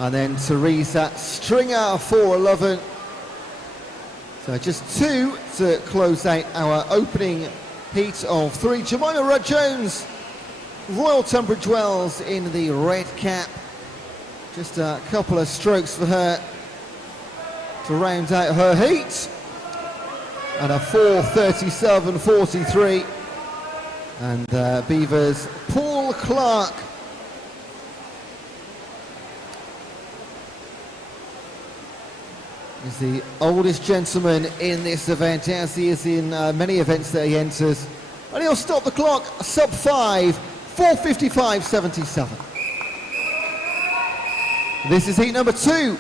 And then Teresa Stringer, 4:11. So just 2 to close out our opening heat of 3. Jemima Rudd-Jones, Royal Tunbridge Wells in the red cap. Just a couple of strokes for her to round out her heat. And a 4:37.43. And Beavers Paul Clark is the oldest gentleman in this event, as he is in many events that he enters. And he'll stop the clock, sub 5, 4:55.77. This is heat number 2.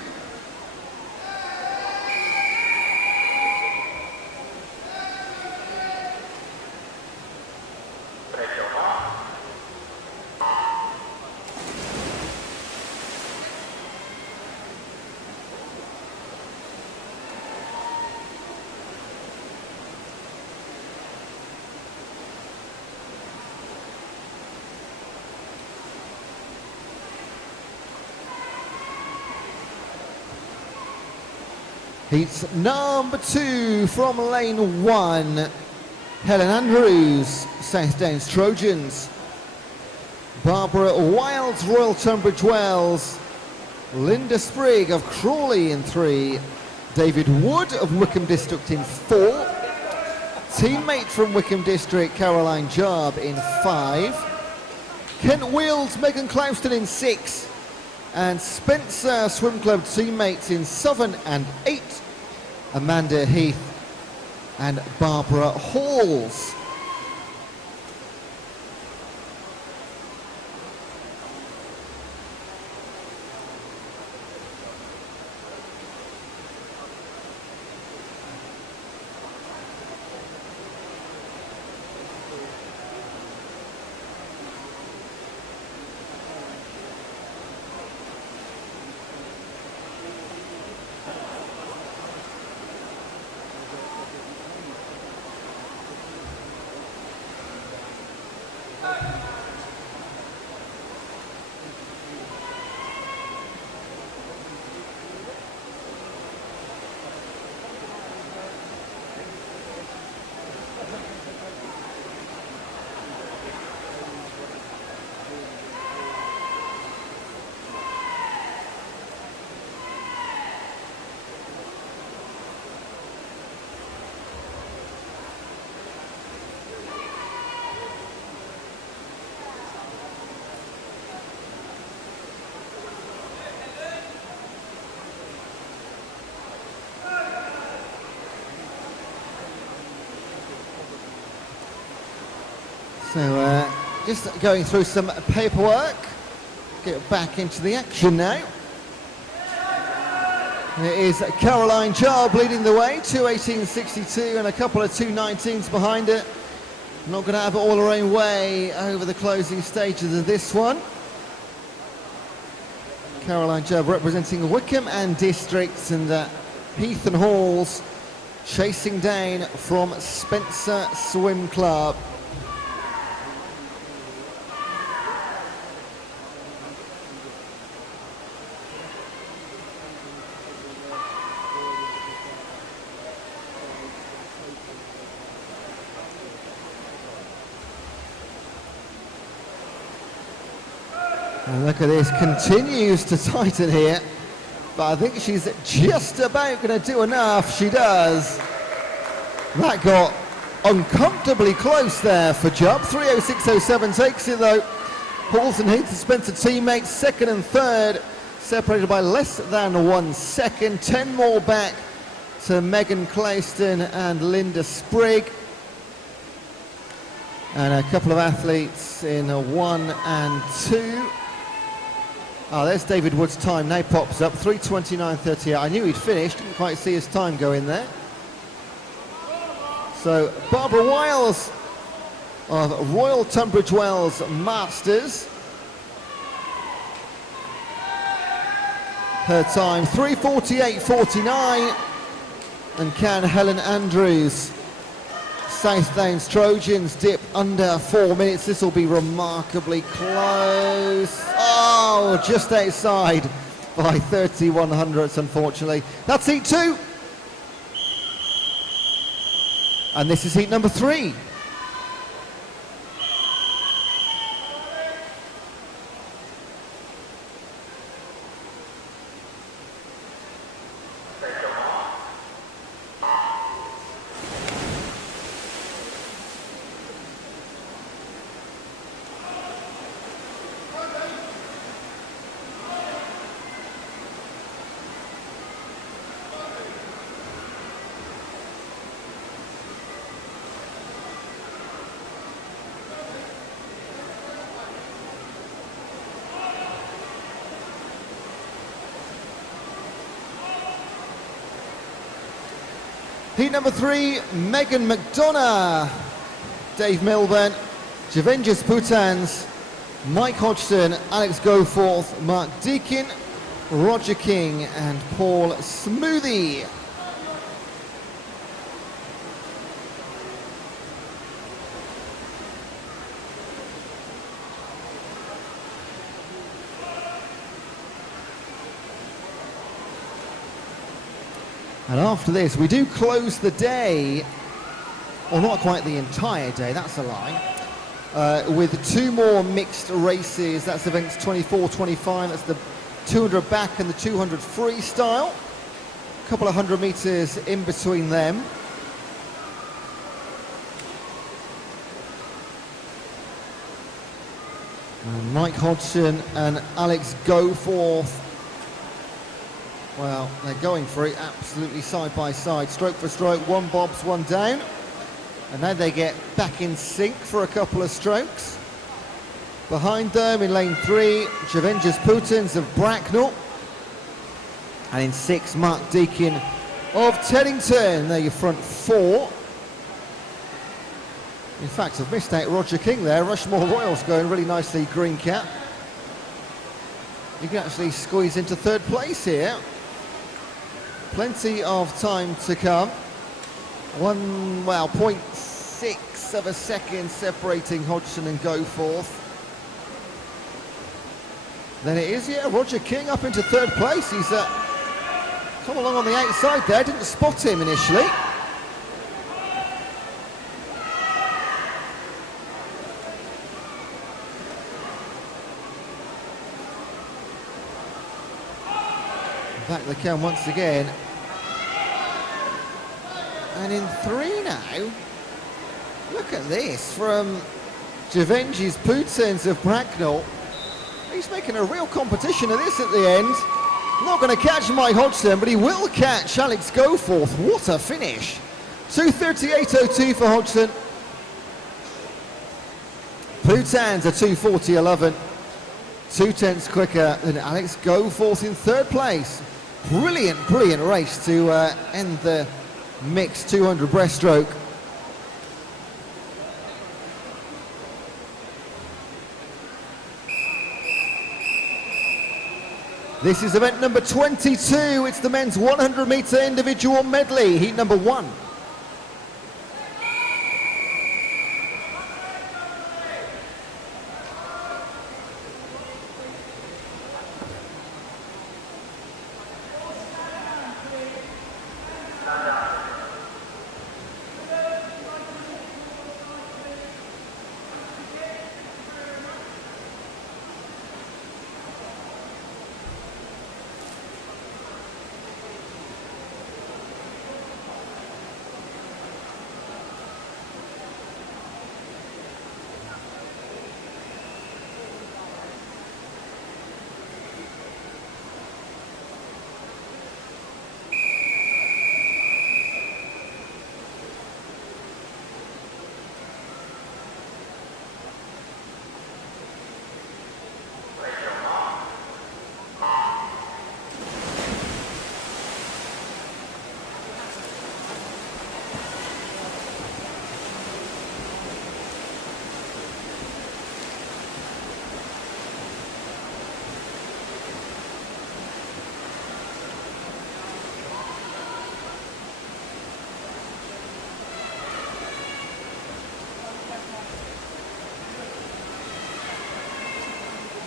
Heats number 2 from lane 1. Helen Andrews, South Downs Trojans. Barbara Wilds, Royal Tunbridge Wells. Linda Sprigg of Crawley in 3. David Wood of Wickham District in 4. Teammate from Wickham District, Caroline Jarb in 5. Kent Wills, Megan Clouston in 6. And Spencer Swim Club teammates in 7 and 8. Amanda Heath and Barbara Halls. So just going through some paperwork, get back into the action now. And it is Caroline Jarb leading the way, 2:18.62 and a couple of 2:19s behind it. Not going to have it all her own way over the closing stages of this one. Caroline Jarb representing Wickham and Districts, and Heath and Halls chasing down from Spencer Swim Club. And look at this, continues to tighten here, but I think she's just about going to do enough. She does. That got uncomfortably close there for Jarb. 3:06.07 takes it though. Halls and Heath and Spencer teammates, second and third, separated by less than 1 second. 10 more back to Megan Clouston and Linda Sprigg. And a couple of athletes in 1 and 2. Oh, there's David Wood's time, now pops up, 3:29.38. I knew he'd finished, didn't quite see his time go in there. So, Barbara Wiles of Royal Tunbridge Wells Masters. Her time, 3:48.49. And can Helen Andrews, South Downs Trojans, dip under 4 minutes? This will be remarkably close. Oh, just outside by 31 hundredths, unfortunately. That's heat 2. And this is heat number 3. Heat number 3, Megan McDonough, Dave Milburn, Javenjas Putans, Mike Hodgson, Alex Goforth, Mark Deakin, Roger King and Paul Smoothie. And after this, we do close the day, or not quite the entire day, that's a lie, with 2 more mixed races. That's events 24-25, that's the 200 back and the 200 freestyle. A couple of 100 meters in between them. And Mike Hodgson and Alex Goforth. Well, they're going for it absolutely side by side, stroke for stroke, 1 bobs, 1 down. And now they get back in sync for a couple of strokes. Behind them in lane 3, Javenjas Putins of Bracknell. And in 6, Mark Deakin of Teddington. They're your front 4. In fact, I've missed out Roger King there. Rushmore Royals going really nicely, green cap. You can actually squeeze into 3rd place here. Plenty of time to come. 0.6 of a second separating Hodgson and Goforth. Then it is, yeah, Roger King up into 3rd place. He's come along on the outside there, didn't spot him initially. Back they come once again. And in 3 now. Look at this from Javenjas Putins of Bracknell. He's making a real competition of this at the end. Not going to catch Mike Hodgson, but he will catch Alex Goforth. What a finish. 2:38.02 for Hodgson. Putins a 2:40.11. 2/10 quicker than Alex Goforth in 3rd place. Brilliant, brilliant race to end the mixed 200 breaststroke. This is event number 22. It's the men's 100 meter individual medley, heat number 1.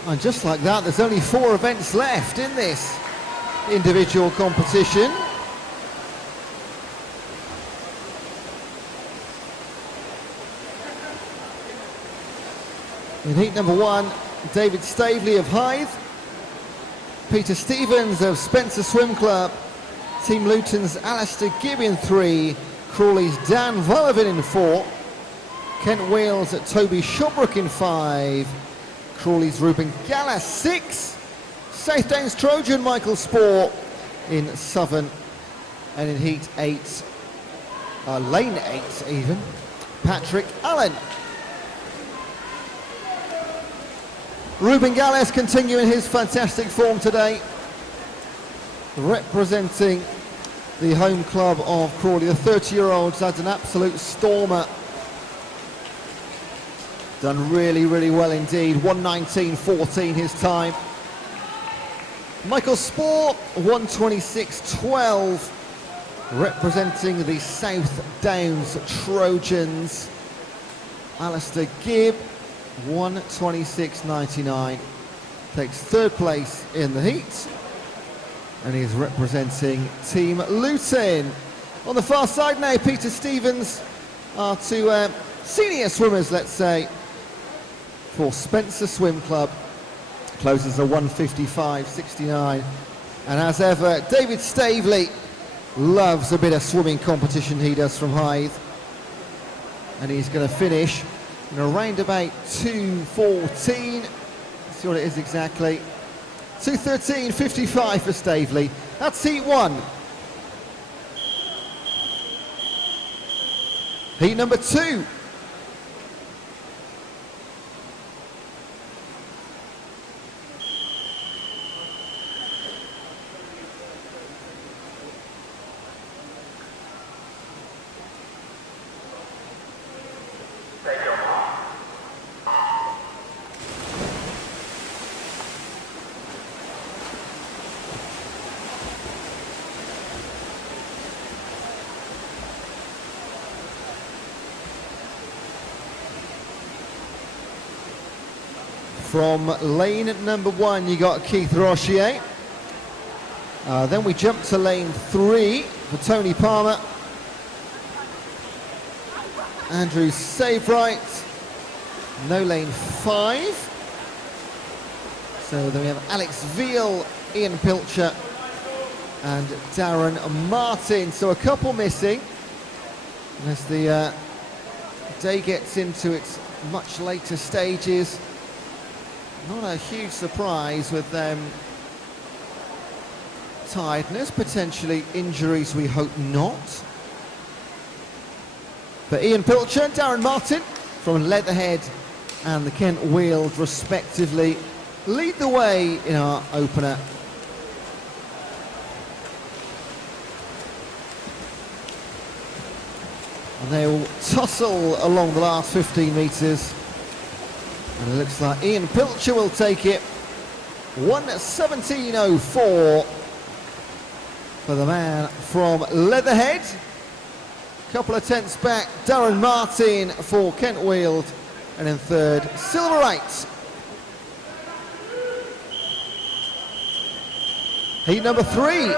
And just like that, there's only 4 events left in this individual competition. In heat number 1, David Staveley of Hythe, Peter Stevens of Spencer Swim Club, Team Luton's Alistair Gibb in 3, Crawley's Dan Vullivan in 4, Kent Wales at Toby Shobrook in 5, Crawley's Ruben Gallas 6, South Downs Trojan Michael Spohr in Southern, and in heat 8, lane 8 even, Patrick Allen. Ruben Gallas continuing his fantastic form today, representing the home club of Crawley. The 30-year-old's had an absolute stormer. Done really, really well indeed. 1:19.14 his time. Michael Spohr, 1:26.12, representing the South Downs Trojans. Alistair Gibb, 1:26.99, takes 3rd place in the heat. and he's representing Team Luton. On the far side now, Peter Stevens, our two senior swimmers, let's say, for Spencer Swim Club. Closes a 1:55.69. And as ever, David Staveley loves a bit of swimming competition, he does, from Hythe. And he's going to finish in around about 2:14. Let's see what it is exactly. 2:13.55 for Staveley. That's heat one. Heat number two. From lane number one, you got Keith Rochier. Then we jump to lane 3 for Tony Palmer. Andrew Saveright. No lane 5. So then we have Alex Veal, Ian Pilcher, and Darren Martin. So a couple missing. And as the day gets into its much later stages, not a huge surprise with tiredness, potentially injuries, we hope not. But Ian Pilcher and Darren Martin from Leatherhead and the Kent Weald respectively lead the way in our opener. And they will tussle along the last 15 metres. And it looks like Ian Pilcher will take it. 1:17.04 for the man from Leatherhead. Couple of tenths back, Darren Martin for Kent Weald. And in third, Silverite. Heat number 3.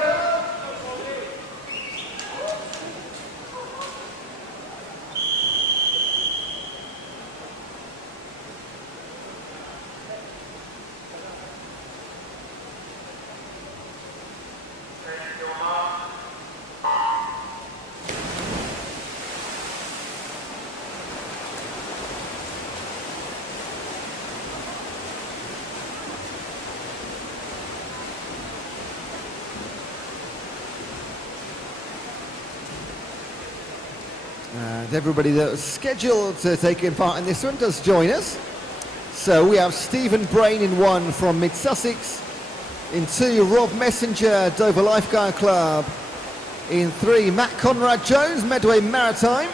And everybody that was scheduled to take part in this one does join us. So we have Stephen Brain in 1 from Mid-Sussex. In 2, Rob Messenger, Dover Lifeguard Club. In 3, Matt Conrad Jones, Medway Maritime.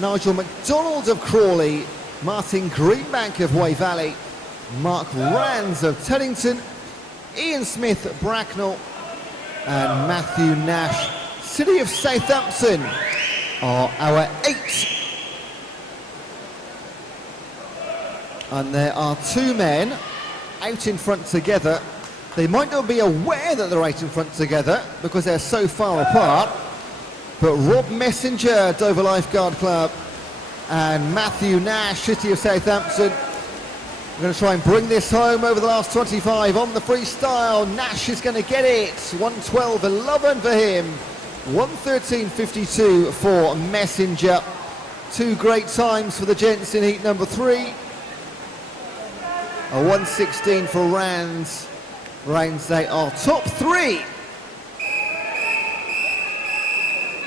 Nigel MacDonald of Crawley. Martin Greenbank of Way Valley. Mark Rands of Teddington. Ian Smith, Bracknell. And Matthew Nash, City of Southampton, are our 8. And there are 2 men out in front together. They might not be aware that they're out in front together because they're so far apart. But Rob Messenger, Dover Lifeguard Club, and Matthew Nash, City of Southampton, we're going to try and bring this home over the last 25 on the freestyle. Nash is going to get it. 1:12.11 for him. 1:13.52 for Messenger. 2 great times for the gents in heat number 3. A 1:16 for Rands. Rands, they are top 3.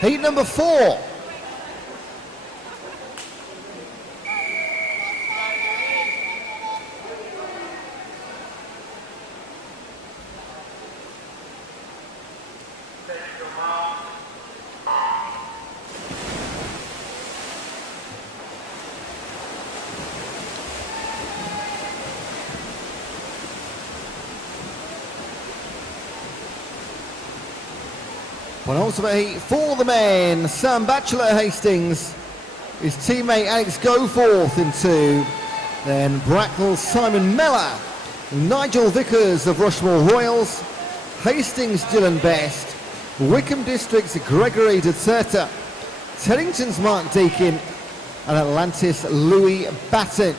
Heat number 4. Penultimate heat for the men. Sam Batchelor Hastings, his teammate Alex Goforth in 2. Then Bracknell's Simon Mellor, Nigel Vickers of Rushmore Royals, Hastings Dylan Best, Wickham District's Gregory Duterte, Teddington's Mark Deakin, and Atlantis Louis Batten.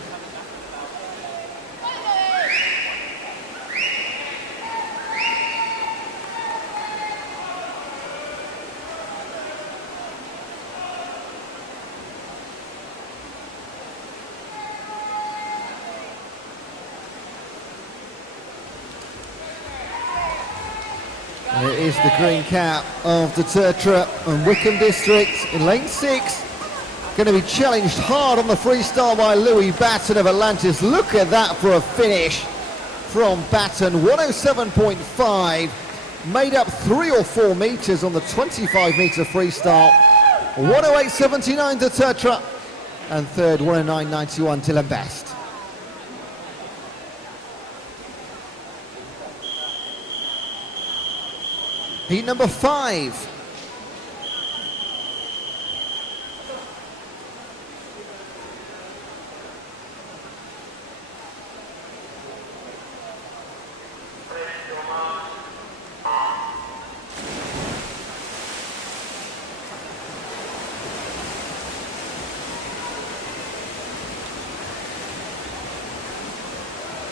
It is the green cap of Duterte and Wickham District in lane 6. Going to be challenged hard on the freestyle by Louis Batten of Atlantis. Look at that for a finish from Batten. 107.5. Made up 3 or 4 metres on the 25-metre freestyle. 108.79 Duterte. And third, 109.91 Dylan Best. Heat number 5.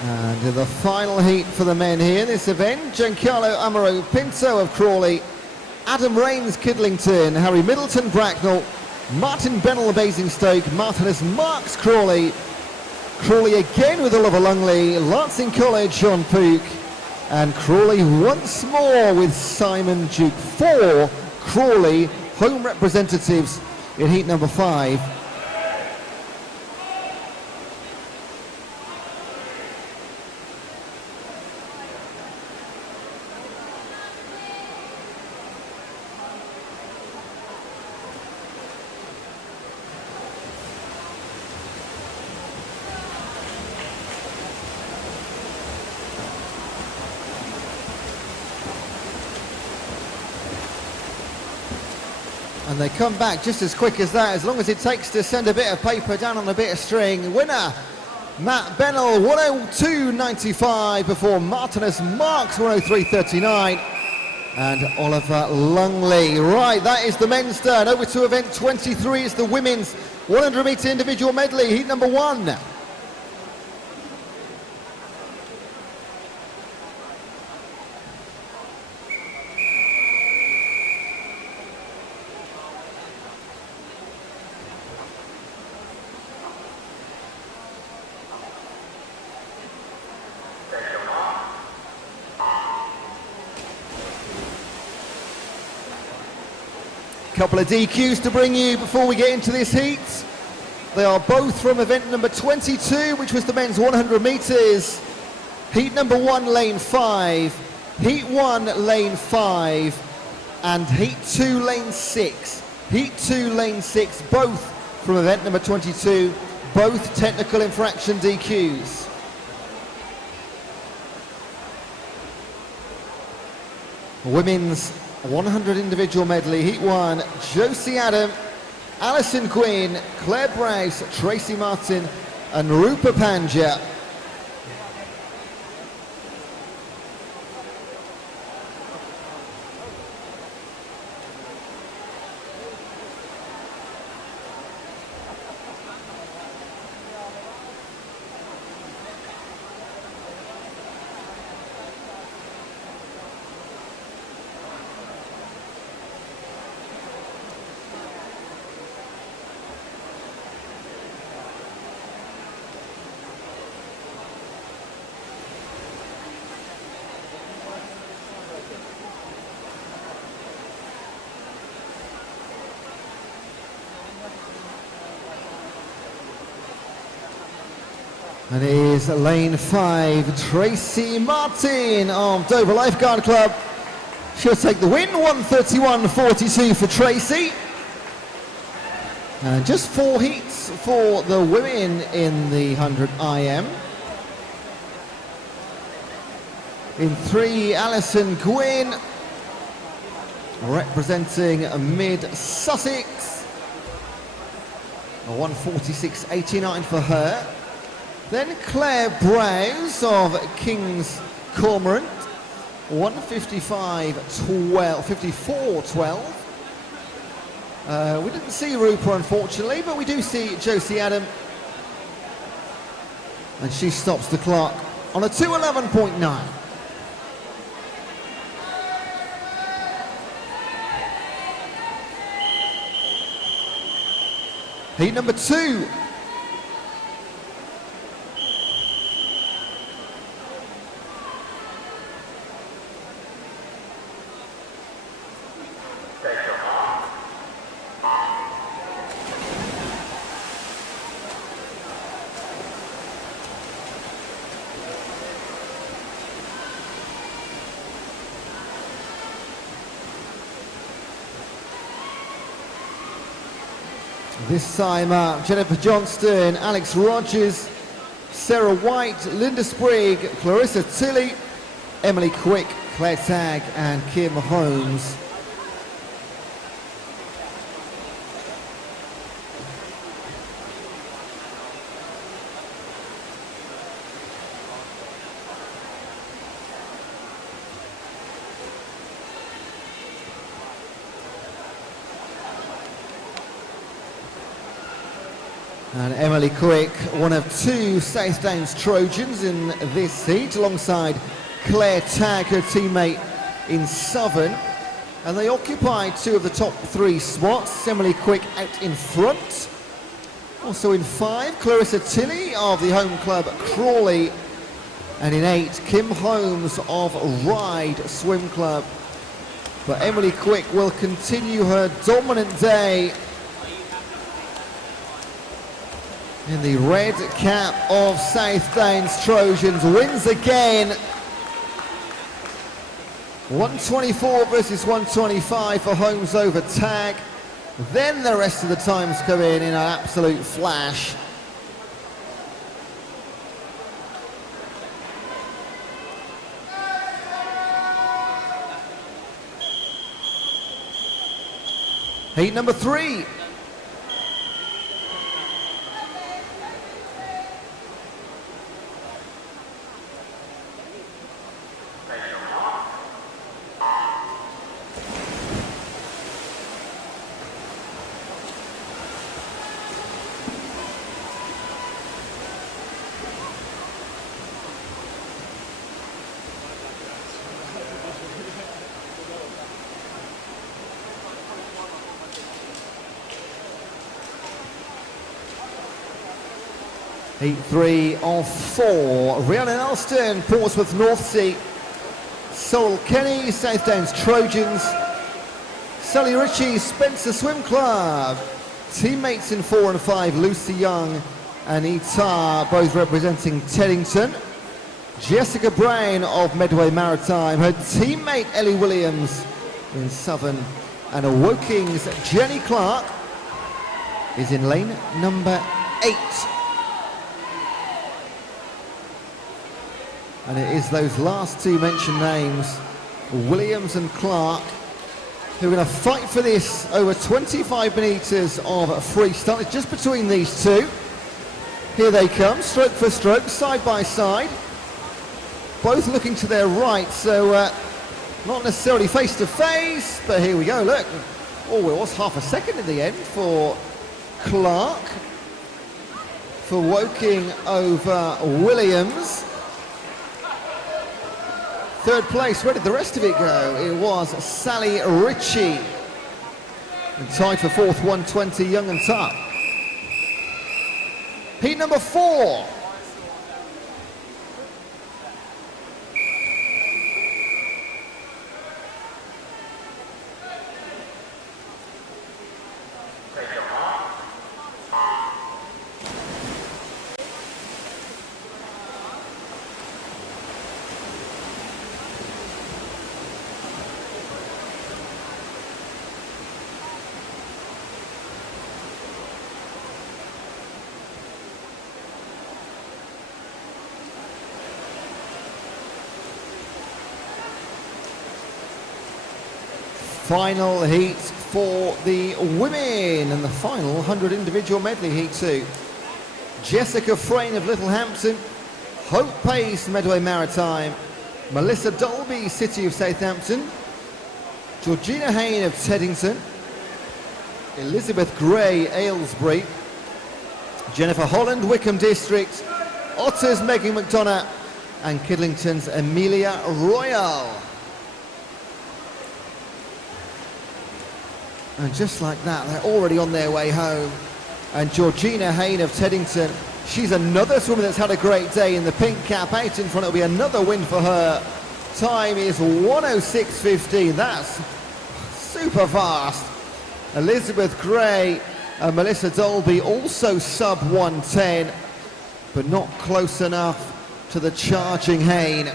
And in the final heat for the men here in this event, Giancarlo Amaro Pinto of Crawley, Adam Rains Kidlington, Harry Middleton Bracknell, Martin Bennell Basingstoke, Martinus Marks Crawley, Crawley again with Oliver Lungley, Lancing College John Pook, and Crawley once more with Simon Duke. 4 Crawley home representatives in heat number 5. And they come back just as quick as that, as long as it takes to send a bit of paper down on a bit of string. Winner, Matt Bennell, 102.95 before Martinus Marks, 103.39. And Oliver Lungley. Right, that is the men's turn. Over to event 23 is the women's 100-metre individual medley, heat number 1. Couple of DQs to bring you before we get into this heat. They are both from event number 22, which was the men's 100 metres. Heat number 1, lane 5. Heat 1, lane 5. And heat 2, lane 6. Heat 2, lane 6, both from event number 22. Both technical infraction DQs. Women's 100 individual medley, heat 1, Josie Adam, Alison Quinn, Claire Browse, Tracy Martin and Rupa Panja. And it is lane 5, Tracy Martin of Dover Lifeguard Club. She'll take the win, 131.42 for Tracy. And just 4 heats for the women in the 100 IM. In 3, Alison Gwynn, representing Mid-Sussex. 146.89 for her. Then Claire Browse of King's Cormorant, 1:55.12, 54.12. We didn't see Rupa, unfortunately, but we do see Josie Adam. And she stops the clock on a 2:11.9. Heat number 2. This time Jennifer Johnston, Alex Rogers, Sarah White, Linda Sprigg, Clarissa Tilley, Emily Quick, Claire Tagg and Kim Holmes. And Emily Quick, one of 2 South Downs Trojans in this heat, alongside Claire Tagg, her teammate in Southern. And they occupy 2 of the top 3 spots. Emily Quick out in front. Also in 5, Clarissa Tilley of the home club Crawley. And in 8, Kim Holmes of Ride Swim Club. But Emily Quick will continue her dominant day in the red cap of South Downs Trojans. Wins again. 124 versus 125 for Holmes over Tagg. Then the rest of the times come in an absolute flash. Heat number 3. Heat 3 of 4. Rhiannon Alston, Portsmouth North Sea. Sorrel Kenny, South Downs Trojans. Sally Ritchie, Spencer Swim Club. Teammates in 4 and 5, Lucy Young and Etar, both representing Teddington. Jessica Brown of Medway Maritime. Her teammate Ellie Williams in Southern. And a Woking's Jenny Clark is in lane number 8. And it is those last 2 mentioned names, Williams and Clark, who are going to fight for this over 25 metres of freestyle. It's just between these 2. Here they come, stroke for stroke, side by side. Both looking to their right, so not necessarily face to face, but here we go, look. Oh, it was half a second in the end for Clark, for Woking over Williams. 3rd place, where did the rest of it go? It was Sally Ritchie. And tied for 4th, 120, Young and Tuck. Heat number 4. Final heat for the women and the final 100 individual medley heat 2. Jessica Frayne of Littlehampton, Hope Pace, Medway Maritime, Melissa Dolby, City of Southampton. Georgina Hayne of Teddington. Elizabeth Gray, Aylesbury. Jennifer Holland, Wickham District. Otter's, Megan McDonough. And Kidlington's Amelia Royal. And just like that, they're already on their way home. And Georgina Hayne of Teddington, she's another swimmer that's had a great day in the pink cap. Out in front, it'll be another win for her. Time is 1:06.15. That's super fast. Elizabeth Gray and Melissa Dolby also sub 1:10, but not close enough to the charging Hayne.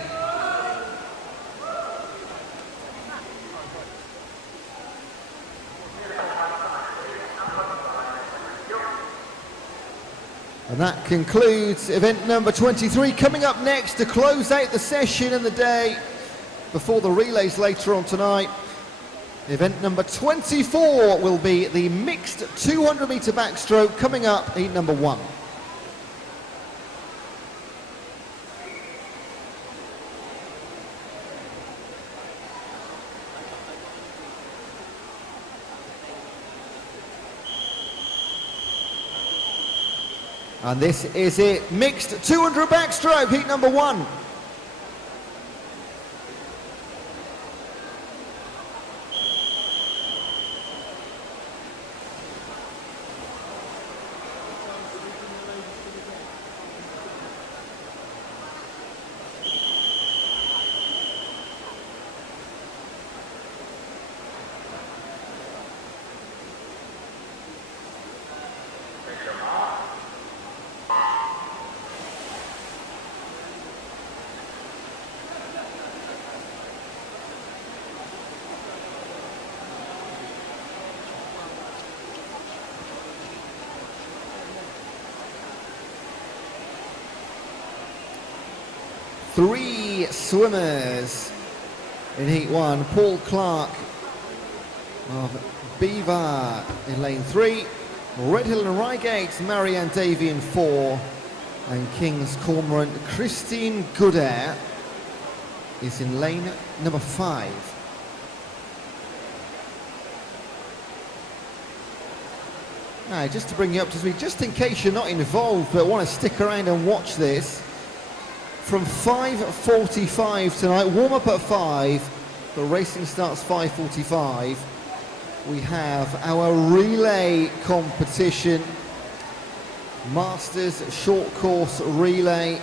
And that concludes event number 23. Coming up next to close out the session and the day before the relays later on tonight, event number 24 will be the mixed 200-metre backstroke. Coming up, heat number 1. And this is it, mixed 200 backstroke, heat number 1. Three swimmers in heat 1. Paul Clark of Beaver in lane 3. Redhill and Reigate, Marianne Davey in 4. And King's Cormorant, Christine Goodair is in lane number 5. Now, just to bring you up to speed, just in case you're not involved but want to stick around and watch this, from 5:45 tonight, warm up at 5, the racing starts 5:45. We have our relay competition, Masters short course relay.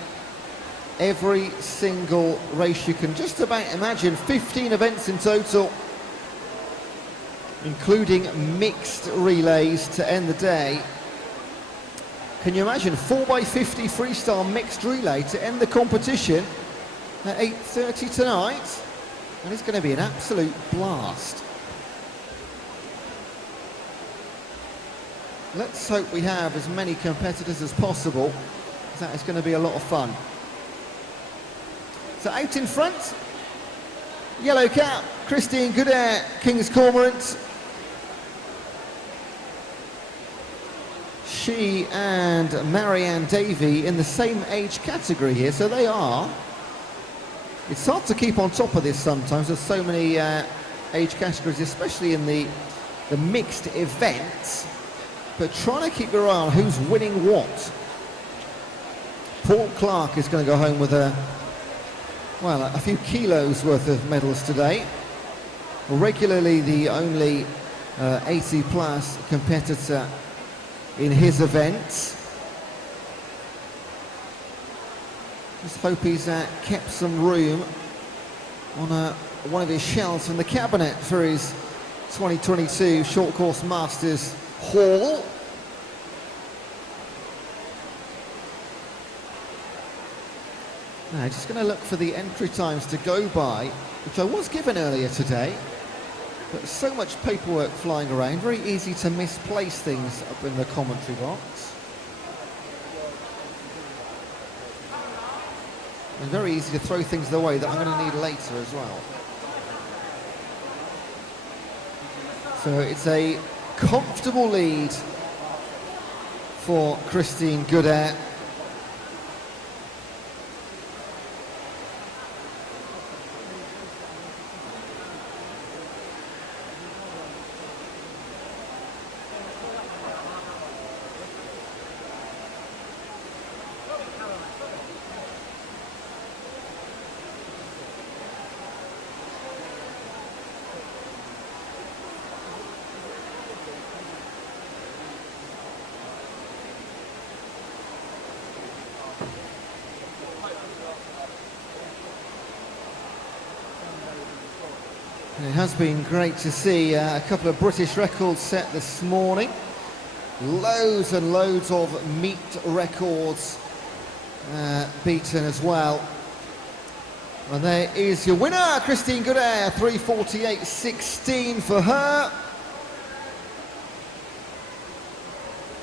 Every single race you can just about imagine, 15 events in total, including mixed relays to end the day. Can you imagine 4x50 freestyle mixed relay to end the competition at 8:30 tonight? And it's going to be an absolute blast. Let's hope we have as many competitors as possible, because that is going to be a lot of fun. So out in front, yellow cap, Christine Goodair, King's Cormorant. She and Marianne Davey in the same age category here, so they are. It's hard to keep on top of this sometimes, there's so many age categories, especially in the mixed events, but trying to keep your eye on who's winning what. Paul Clark is going to go home with a few kilos worth of medals today. Regularly the only 80 plus competitor in his events. Just hope he's kept some room on one of his shelves in the cabinet for his 2022 Short Course Masters haul. Now, just going to look for the entry times to go by, which I was given earlier today. But so much paperwork flying around, very easy to misplace things up in the commentary box. And very easy to throw things away that I'm going to need later as well. So it's a comfortable lead for Christine Goodair. It has been great to see a couple of British records set this morning. Loads and loads of meet records beaten as well. And there is your winner, Christine Goodair, 3:48.16 for her.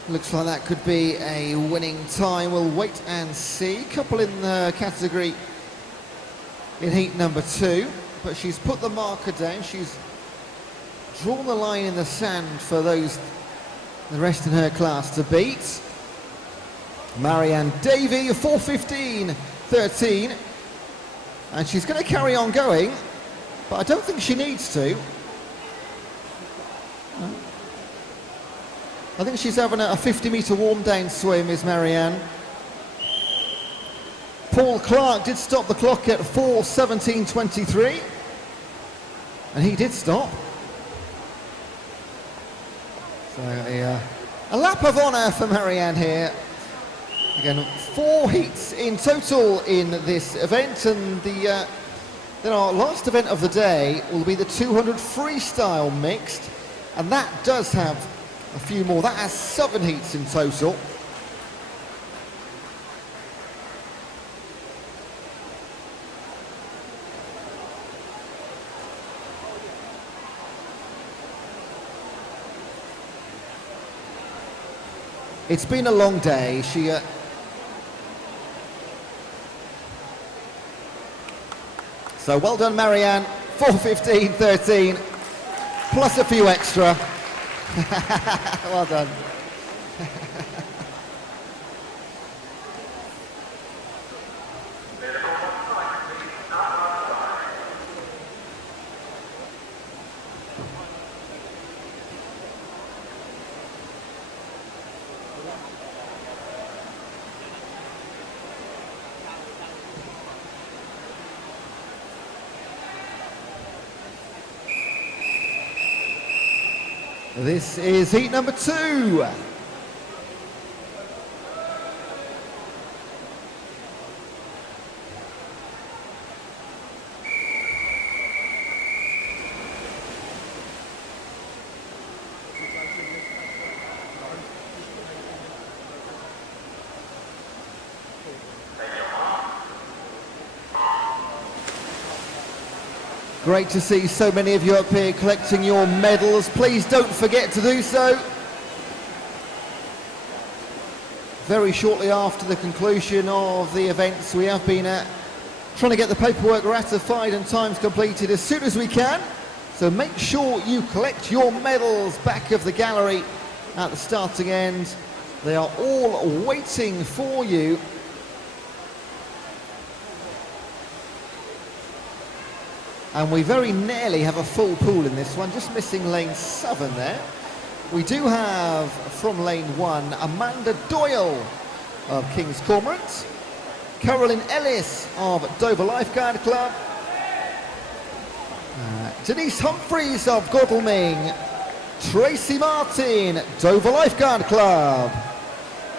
Looks like that could be a winning time. We'll wait and see. Couple in the category in heat number 2, but she's put the marker down. She's drawn the line in the sand for the rest in her class to beat. Marianne Davey, 4:15.13, and she's going to carry on going, but I don't think she needs to. I think she's having a 50-metre warm-down swim, is Marianne. Paul Clark did stop the clock at 4:17.23, and he did stop. So a lap of honour for Marianne here. Again, 4 heats in total in this event, and then our last event of the day will be the 200 freestyle mixed, and that does have a few more. That has 7 heats in total. It's been a long day. So well done, Marianne. 4:15.13 plus a few extra. Well done. This is heat number 2. Great to see so many of you up here collecting your medals. Please don't forget to do so. Very shortly after the conclusion of the events, we have been trying to get the paperwork ratified and times completed as soon as we can. So make sure you collect your medals back of the gallery at the starting end. They are all waiting for you. And we very nearly have a full pool in this one, just missing lane 7 there. We do have, from lane 1, Amanda Doyle of King's Cormorant, Carolyn Ellis of Dover Lifeguard Club, Denise Humphreys of Godalming, Tracy Martin, Dover Lifeguard Club,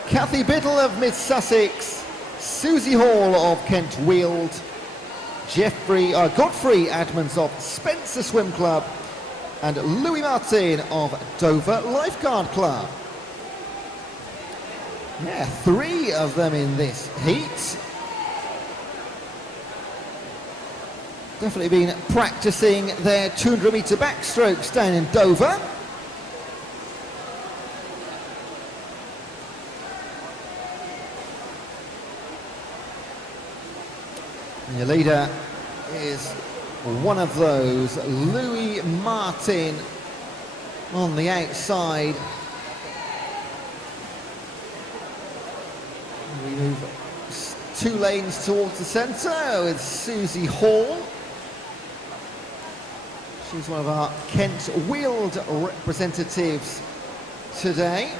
Kathy Biddle of Mid Sussex, Susie Hall of Kent Weald, Godfrey Admans of Spencer Swim Club, and Louis Martin of Dover Lifeguard Club. Yeah, 3 of them in this heat. Definitely been practicing their 200-metre backstrokes down in Dover. And your leader is one of those, Louis Martin on the outside. We move 2 lanes towards the centre with Susie Hall. She's one of our Kent Weald representatives today.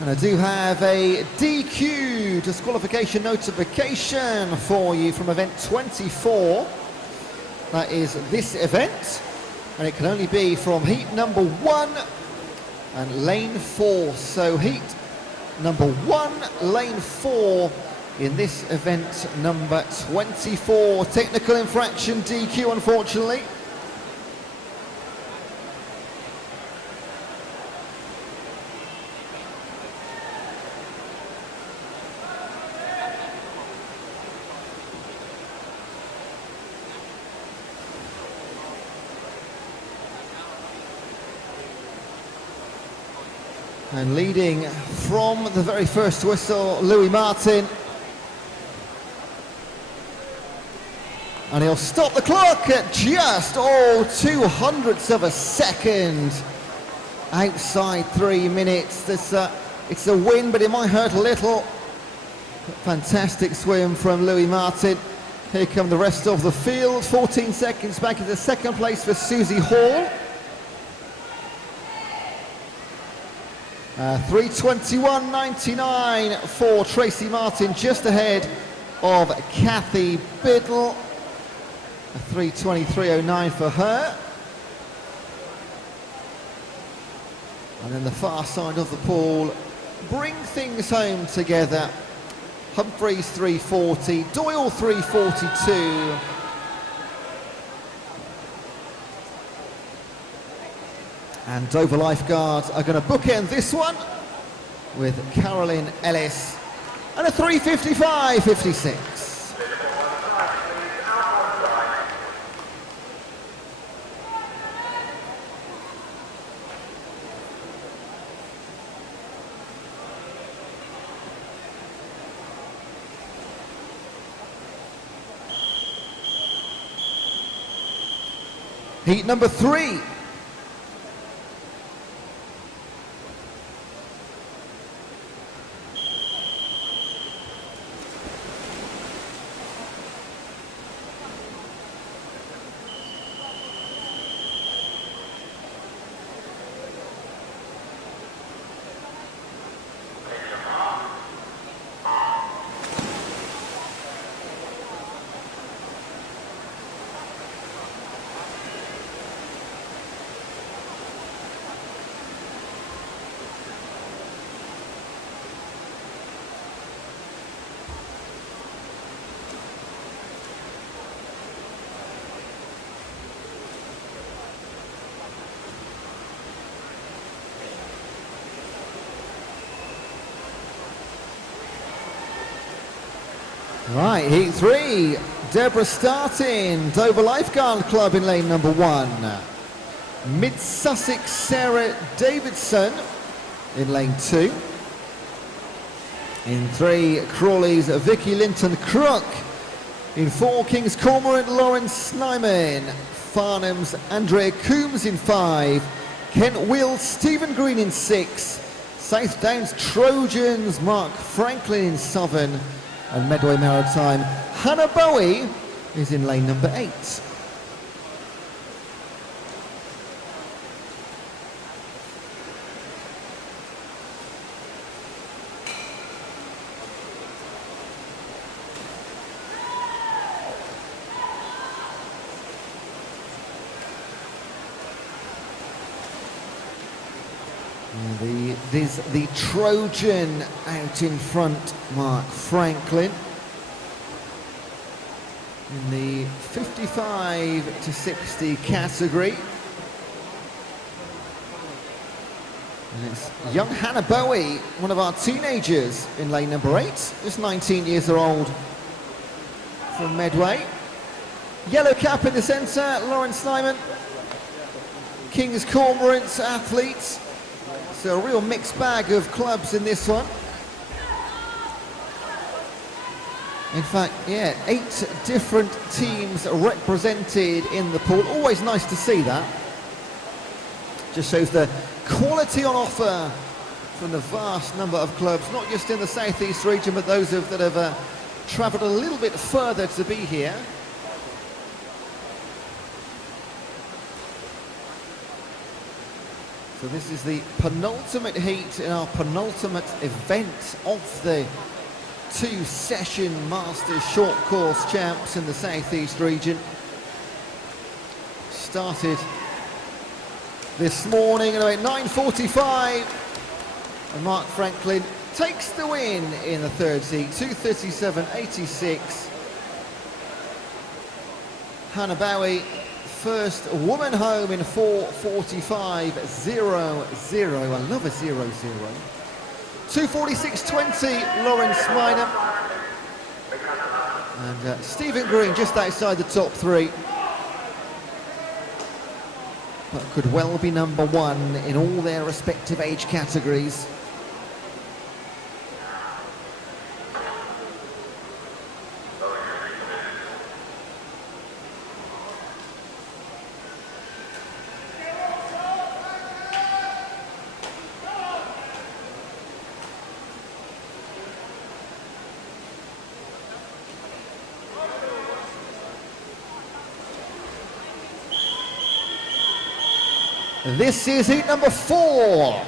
And I do have a DQ, disqualification notification for you from event 24. That is this event. and it can only be from heat number 1 and lane 4. So heat number 1, lane 4 in this event number 24. Technical infraction, DQ, unfortunately. And leading from the very first whistle, Louis Martin. And he'll stop the clock at just, 200ths of a second. Outside 3 minutes. It's a win, but it might hurt a little. Fantastic swim from Louis Martin. Here come the rest of the field. 14 seconds back into second place for Susie Hall. 3:21.99 for Tracy Martin, just ahead of Kathy Biddle. 3:23.09 for her. And then the far side of the pool bring things home together. Humphreys 3:40, Doyle 3:42. And Dover lifeguards are going to bookend this one with Carolyn Ellis and a 3:55.56. Heat number 3. Right, heat 3, Deborah starting, Dover Lifeguard Club in lane number 1. Mid-Sussex Sarah Davidson in lane 2. In 3, Crawley's Vicky Linton Crook. In 4, King's Cormorant Lauren Snyman. Farnham's Andrea Coombs in 5. Kent Will Stephen Green in 6. South Downs Trojans Mark Franklin in 7. And Medway Maritime, Hannah Bowie is in lane number 8. The Trojan out in front, Mark Franklin. In the 55 to 60 category. And it's young Hannah Bowie, one of our teenagers, in lane number 8. Just 19 years old from Medway. Yellow cap in the centre, Lawrence Snyman. King's Cormorants athletes. So a real mixed bag of clubs in this one. In fact, yeah, 8 different teams represented in the pool. Always nice to see that. Just shows the quality on offer from the vast number of clubs, not just in the southeast region, but those that have travelled a little bit further to be here. So this is the penultimate heat in our penultimate event of the 2-session Masters Short Course Champs in the South East region. Started this morning at about 9:45. And Mark Franklin takes the win in the third heat, 2:37.86. Hannah Bowie, first woman home in 4:45.00. I love a 0-0. 2:46.20, Lawrence Minor. And Stephen Green just outside the top three. But could well be number one in all their respective age categories. This is heat number 4.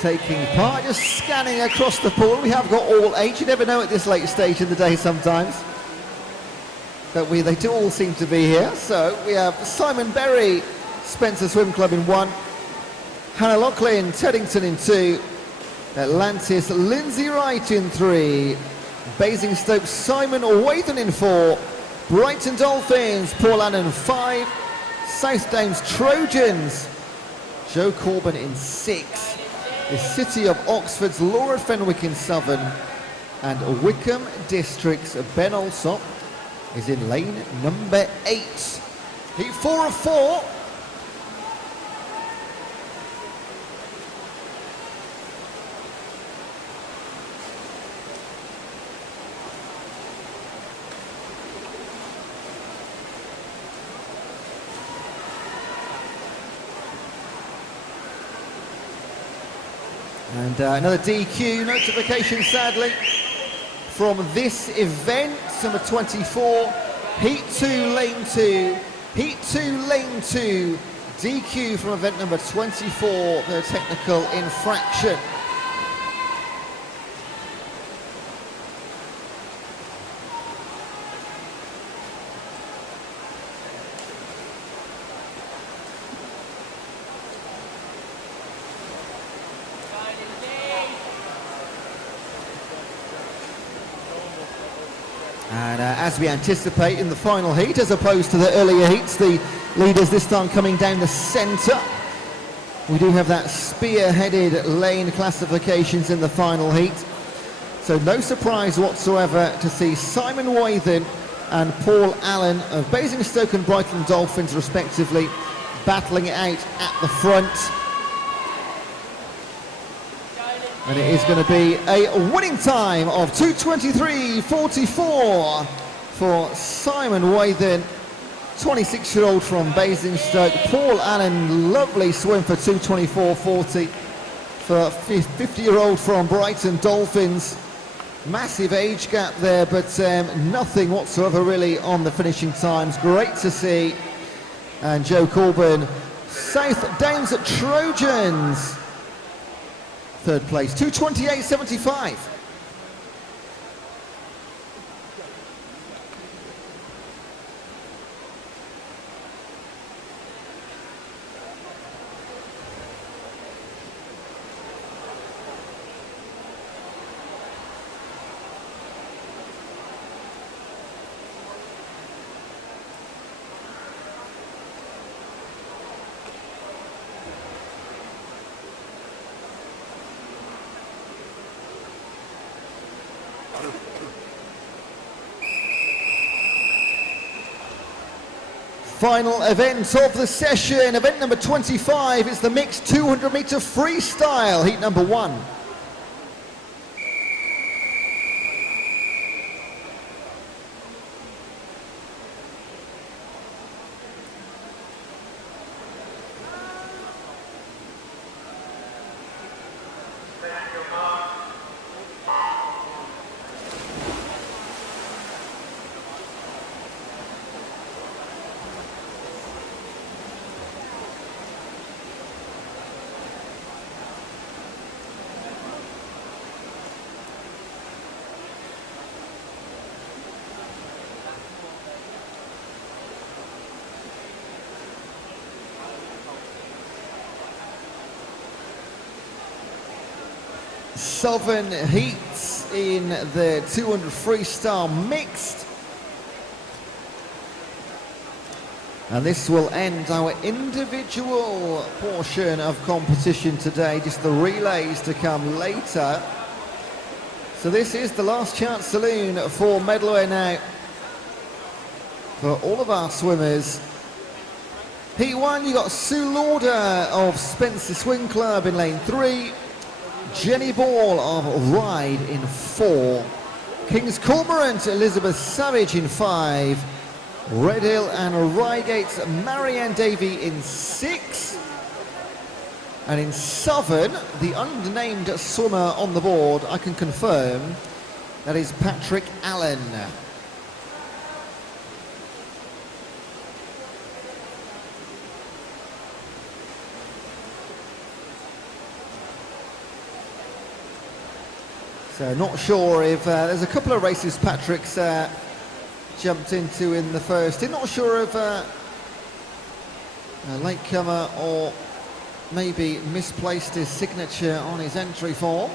Taking part, just scanning across the pool. We have got all 8. You never know at this late stage in the day sometimes. But they do all seem to be here. So we have Simon Berry, Spencer Swim Club in 1. Hannah Loughlin, Teddington in 2. Atlantis, Lindsay Wright in 3. Basingstoke, Simon Wathen in 4. Brighton Dolphins, Paul Annan 5. South Downs Trojans, Joe Corbin in 6. The City of Oxford's Laura Fenwick in Southern, and Wickham District's Ben Alsop is in lane number 8. Heat 4 of 4. And another DQ notification, sadly, from this event, number 24, Heat 2, Lane 2, Heat 2, Lane 2, DQ from event number 24, the technical infraction. And as we anticipate in the final heat, as opposed to the earlier heats, the leaders this time coming down the centre. We do have that spear-headed lane classifications in the final heat. So no surprise whatsoever to see Simon Wathen and Paul Allen of Basingstoke and Brighton Dolphins respectively battling it out at the front. And it is going to be a winning time of 2:23.44 for Simon Wathen, 26-year-old from Basingstoke. Paul Allen, lovely swim for 2:24.40 for 50-year-old from Brighton Dolphins. Massive age gap there, but nothing whatsoever really on the finishing times. Great to see. And Joe Corbin, South Downs Trojans, third place, 2:28.75. Final event of the session, event number 25, is the mixed 200 metre freestyle, heat number 1. Southern heats in the 200 freestyle mixed. And this will end our individual portion of competition today, just the relays to come later. So this is the last chance saloon for Medley now. For all of our swimmers. Heat 1, you got Sue Lauder of Spencer Swim Club in lane 3. Jenny Ball of Ride in 4. King's Cormorant, Elizabeth Savage in 5. Red Hill and Rygate's Marianne Davey in 6. And in Southern, the unnamed swimmer on the board, I can confirm, that is Patrick Allen. So not sure if there's a couple of races Patrick's jumped into in the first. Not sure if a latecomer or maybe misplaced his signature on his entry form.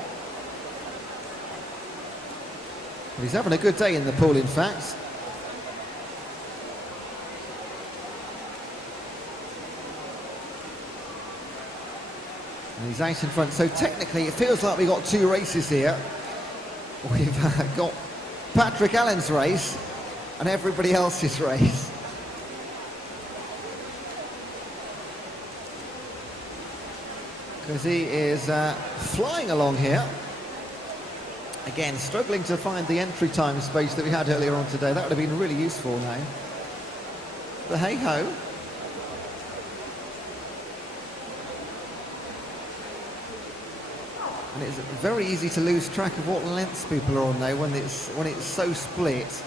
But he's having a good day in the pool, in fact. And he's out in front. So technically it feels like we've got 2 races here. We've got Patrick Allen's race and everybody else's race. Because he is flying along here. Again, struggling to find the entry time space that we had earlier on today. That would have been really useful now. But hey-ho. And it's very easy to lose track of what lengths people are on now when it's so split.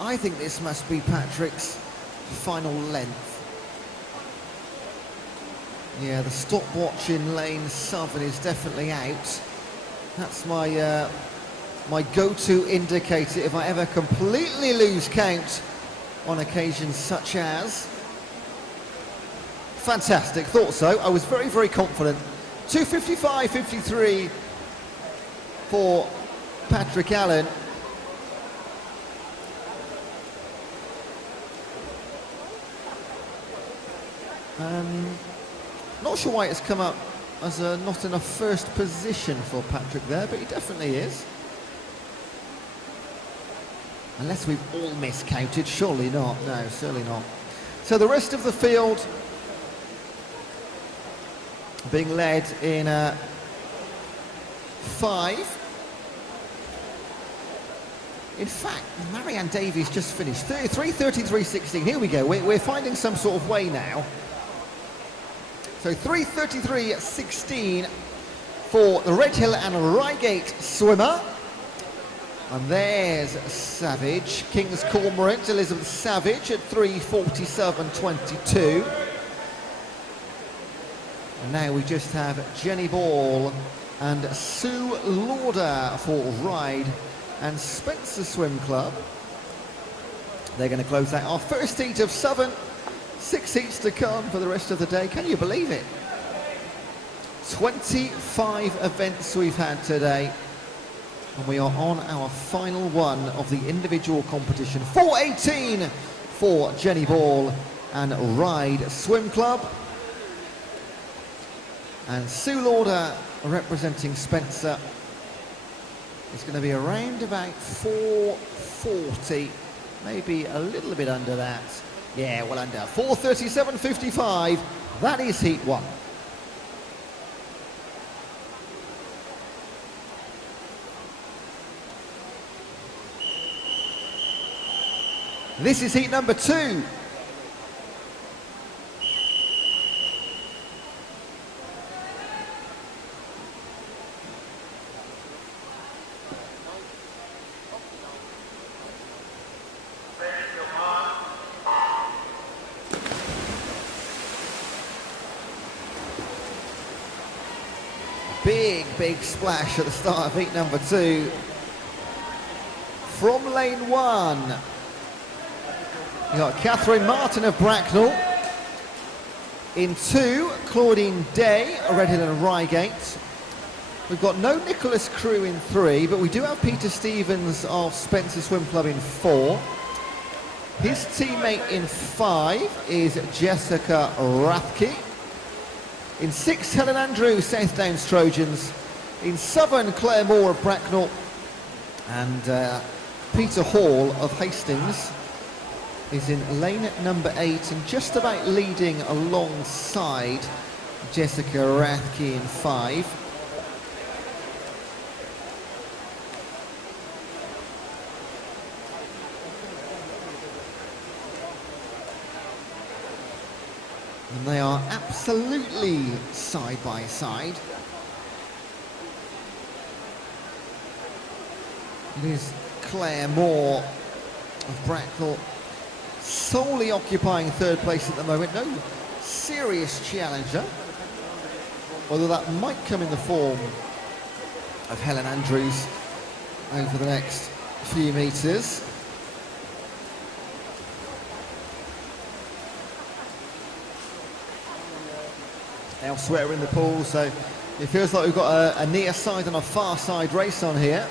I think this must be Patrick's final length. Yeah, the stopwatch in lane Southern is definitely out. That's my my go-to indicator if I ever completely lose count on occasions such as. Fantastic, thought so. I was very, very confident. 2:55.53 for Patrick Allen. Not sure why it's come up as not in a first position for Patrick there, but he definitely is. Unless we've all miscounted, surely not. No, certainly not. So the rest of the field being led in 5. In fact, Marianne Davies just finished 3:33.16. Here we go. We're finding some sort of way now. So 3:33.16 for the Red Hill and Rygate swimmer. And there's Savage, King's Cormorant, Elizabeth Savage at 3:47.22. And now we just have Jenny Ball and Sue Lauder for Ride and Spencer Swim Club. They're going to close out our first heat of Southern. 6 heats to come for the rest of the day. Can you believe it? 25 events we've had today. And we are on our final one of the individual competition. 4:18 for Jenny Ball and Ride Swim Club. And Sue Lauder representing Spencer. It's going to be around about 4:40, maybe a little bit under that. Yeah, well under. 4:37.55, that is heat 1. This is heat number 2. Big splash at the start of heat number 2. From lane 1, you got Catherine Martin of Bracknell. In 2, Claudine Day, Redhill and Reigate. We've got no Nicholas Crew in 3, but we do have Peter Stevens of Spencer Swim Club in 4. His teammate in 5 is Jessica Rathke. In 6, Helen Andrews, South Downs Trojans. In 7, Claire Moore of Bracknell. And Peter Hall of Hastings is in lane number 8 and just about leading alongside Jessica Rathke in 5. And they are absolutely side by side. It is Claire Moore of Bracknell solely occupying 3rd place at the moment. No serious challenger, although that might come in the form of Helen Andrews over the next few metres. Elsewhere in the pool, so it feels like we've got a near side and a far side race on here,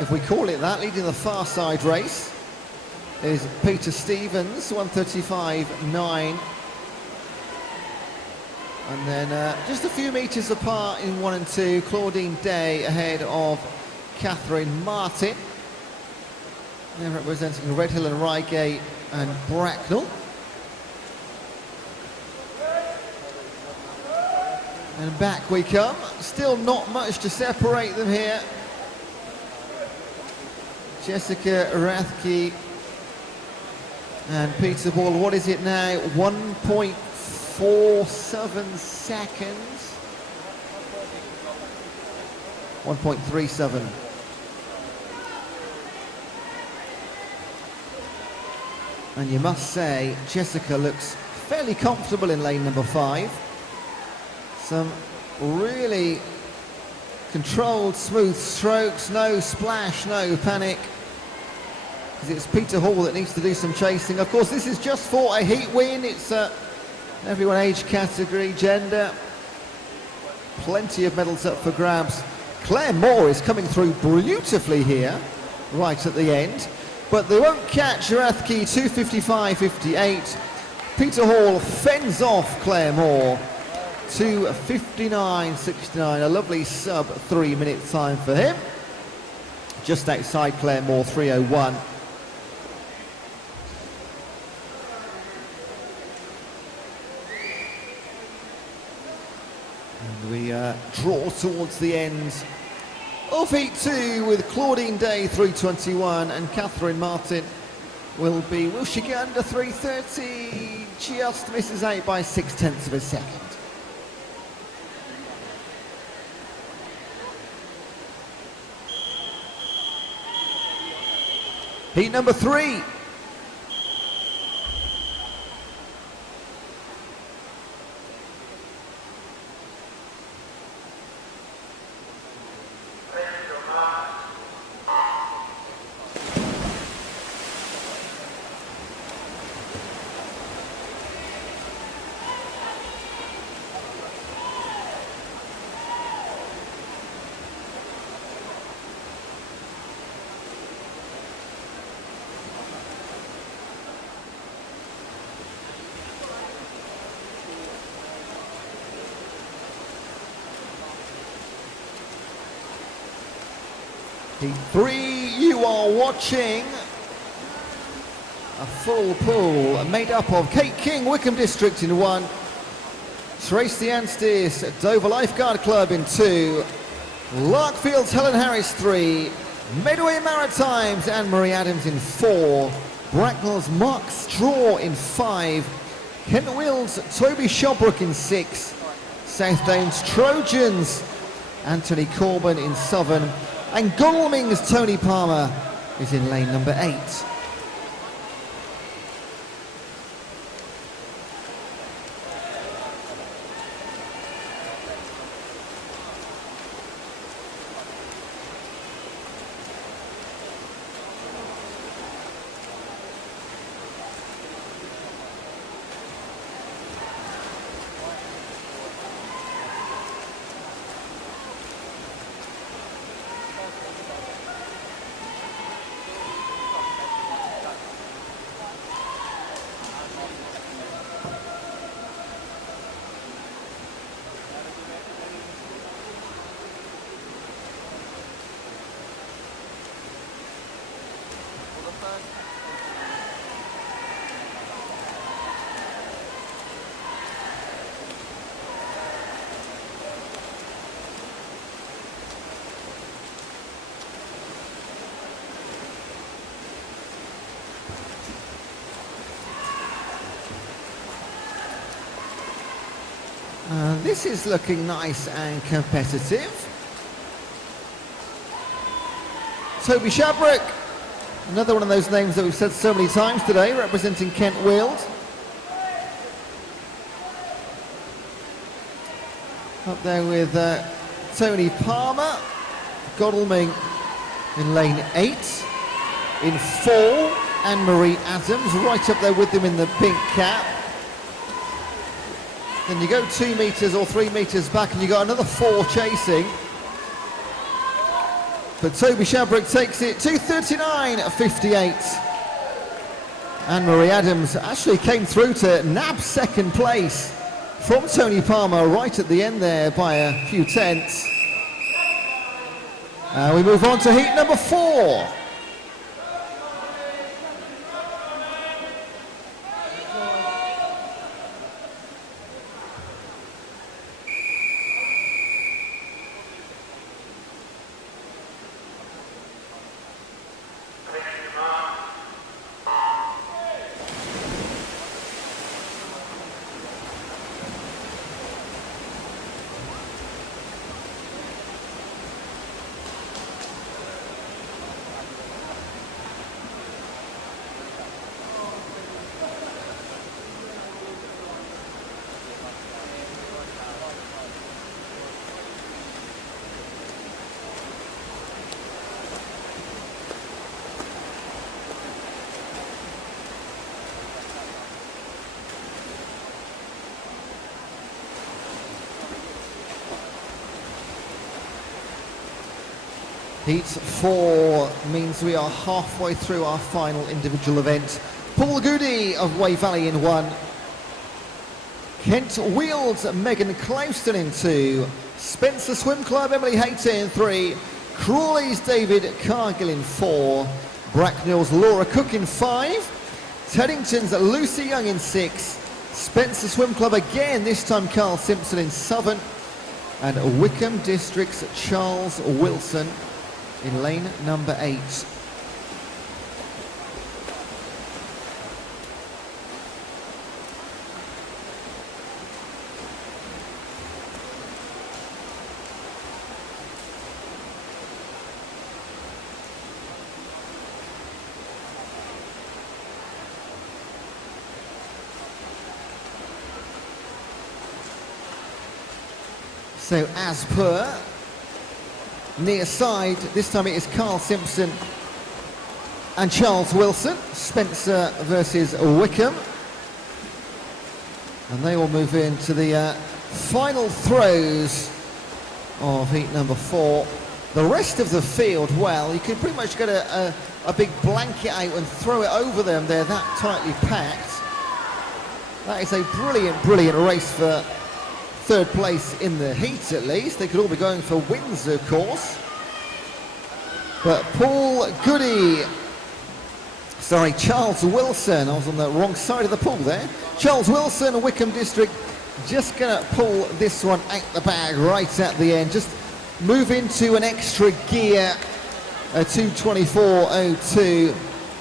if we call it that. Leading the far side race is Peter Stevens, 1:35.9, and then just a few metres apart in 1 and 2, Claudine Day ahead of Catherine Martin. They're representing Redhill and Reigate and Bracknell. And back we come. Still not much to separate them here. Jessica Rathke and Peter Hall. What is it now? 1.47 seconds. 1.37. And you must say, Jessica looks fairly comfortable in lane number 5. Some really controlled, smooth strokes, no splash, no panic. Because it's Peter Hall that needs to do some chasing. Of course, this is just for a heat win. It's everyone, age category, gender. Plenty of medals up for grabs. Claire Moore is coming through beautifully here, right at the end. But they won't catch Rathke, 2:55.58. Peter Hall fends off Claire Moore. 2:59.69, a lovely sub 3 minute time for him. Just outside Claire Moore, 3:01. And we draw towards the end of heat 2 with Claudine Day, 3:21, and Catherine Martin will she get under 3:30? Just misses out by 0.6 of a second. Heat number 3. Heat 3, you are watching a full pool made up of Kate King, Wickham District in 1, Tracy Anstis, Dover Lifeguard Club in 2, Larkfield's Helen Harris 3, Medway Maritimes Anne-Marie Adams in 4, Bracknell's Mark Straw in 5, Kent Wills Toby Shobrook in 6, South Downs Trojans Anthony Corbin in 7, and Godalming's Tony Palmer is in lane number 8. this is looking nice and competitive. Toby Shabrick, another one of those names that we've said so many times today, representing Kent Weald. Up there with Tony Palmer, Godalming in lane 8. In 4, Anne-Marie Adams, right up there with them in the pink cap. Then you go 2 metres or 3 metres back and you got another 4 chasing. But Toby Shabrick takes it 2:39.58. Anne-Marie Adams actually came through to nab second place from Tony Palmer right at the end there by a few tenths. We move on to heat number 4. Heat 4 means we are halfway through our final individual event. Paul Goody of Way Valley in 1. Kent Weald, Megan Clouston in 2. Spencer Swim Club, Emily Hayter in 3. Crawley's David Cargill in 4. Bracknell's Laura Cook in 5. Teddington's Lucy Young in 6. Spencer Swim Club again, this time Carl Simpson in 7. And Wickham District's Charles Wilson in lane number 8. So as per near side, this time it is Carl Simpson and Charles Wilson. Spencer versus Wickham. And they will move into the final throws of heat number 4. The rest of the field, well, you can pretty much get a big blanket out and throw it over them. They're that tightly packed. That is a brilliant, brilliant race for third place in the heat, at least. They could all be going for wins, of course. But Charles Wilson, I was on the wrong side of the pool there. Charles Wilson, Wickham District, just going to pull this one out the bag right at the end. Just move into an extra gear, a 2:24.02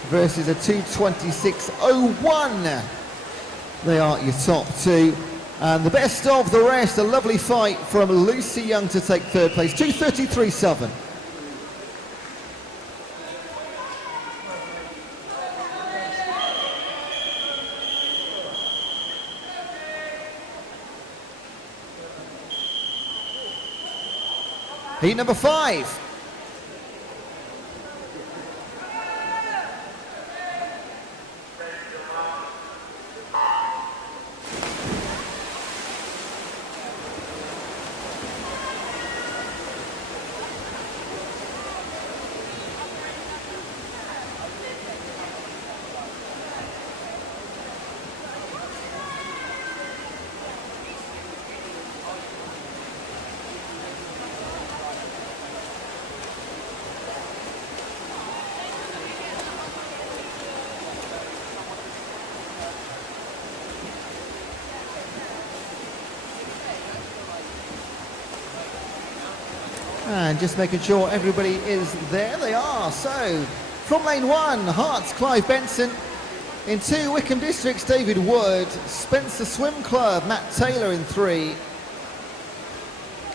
versus a 2:26.01. They are your top two. And the best of the rest, a lovely fight from Lucy Young to take third place, 2:33.7. Heat number 5. And just making sure everybody is there. They are. So, from lane 1, Hearts, Clive Benson. In 2, Wickham Districts, David Wood. Spencer Swim Club, Matt Taylor in 3.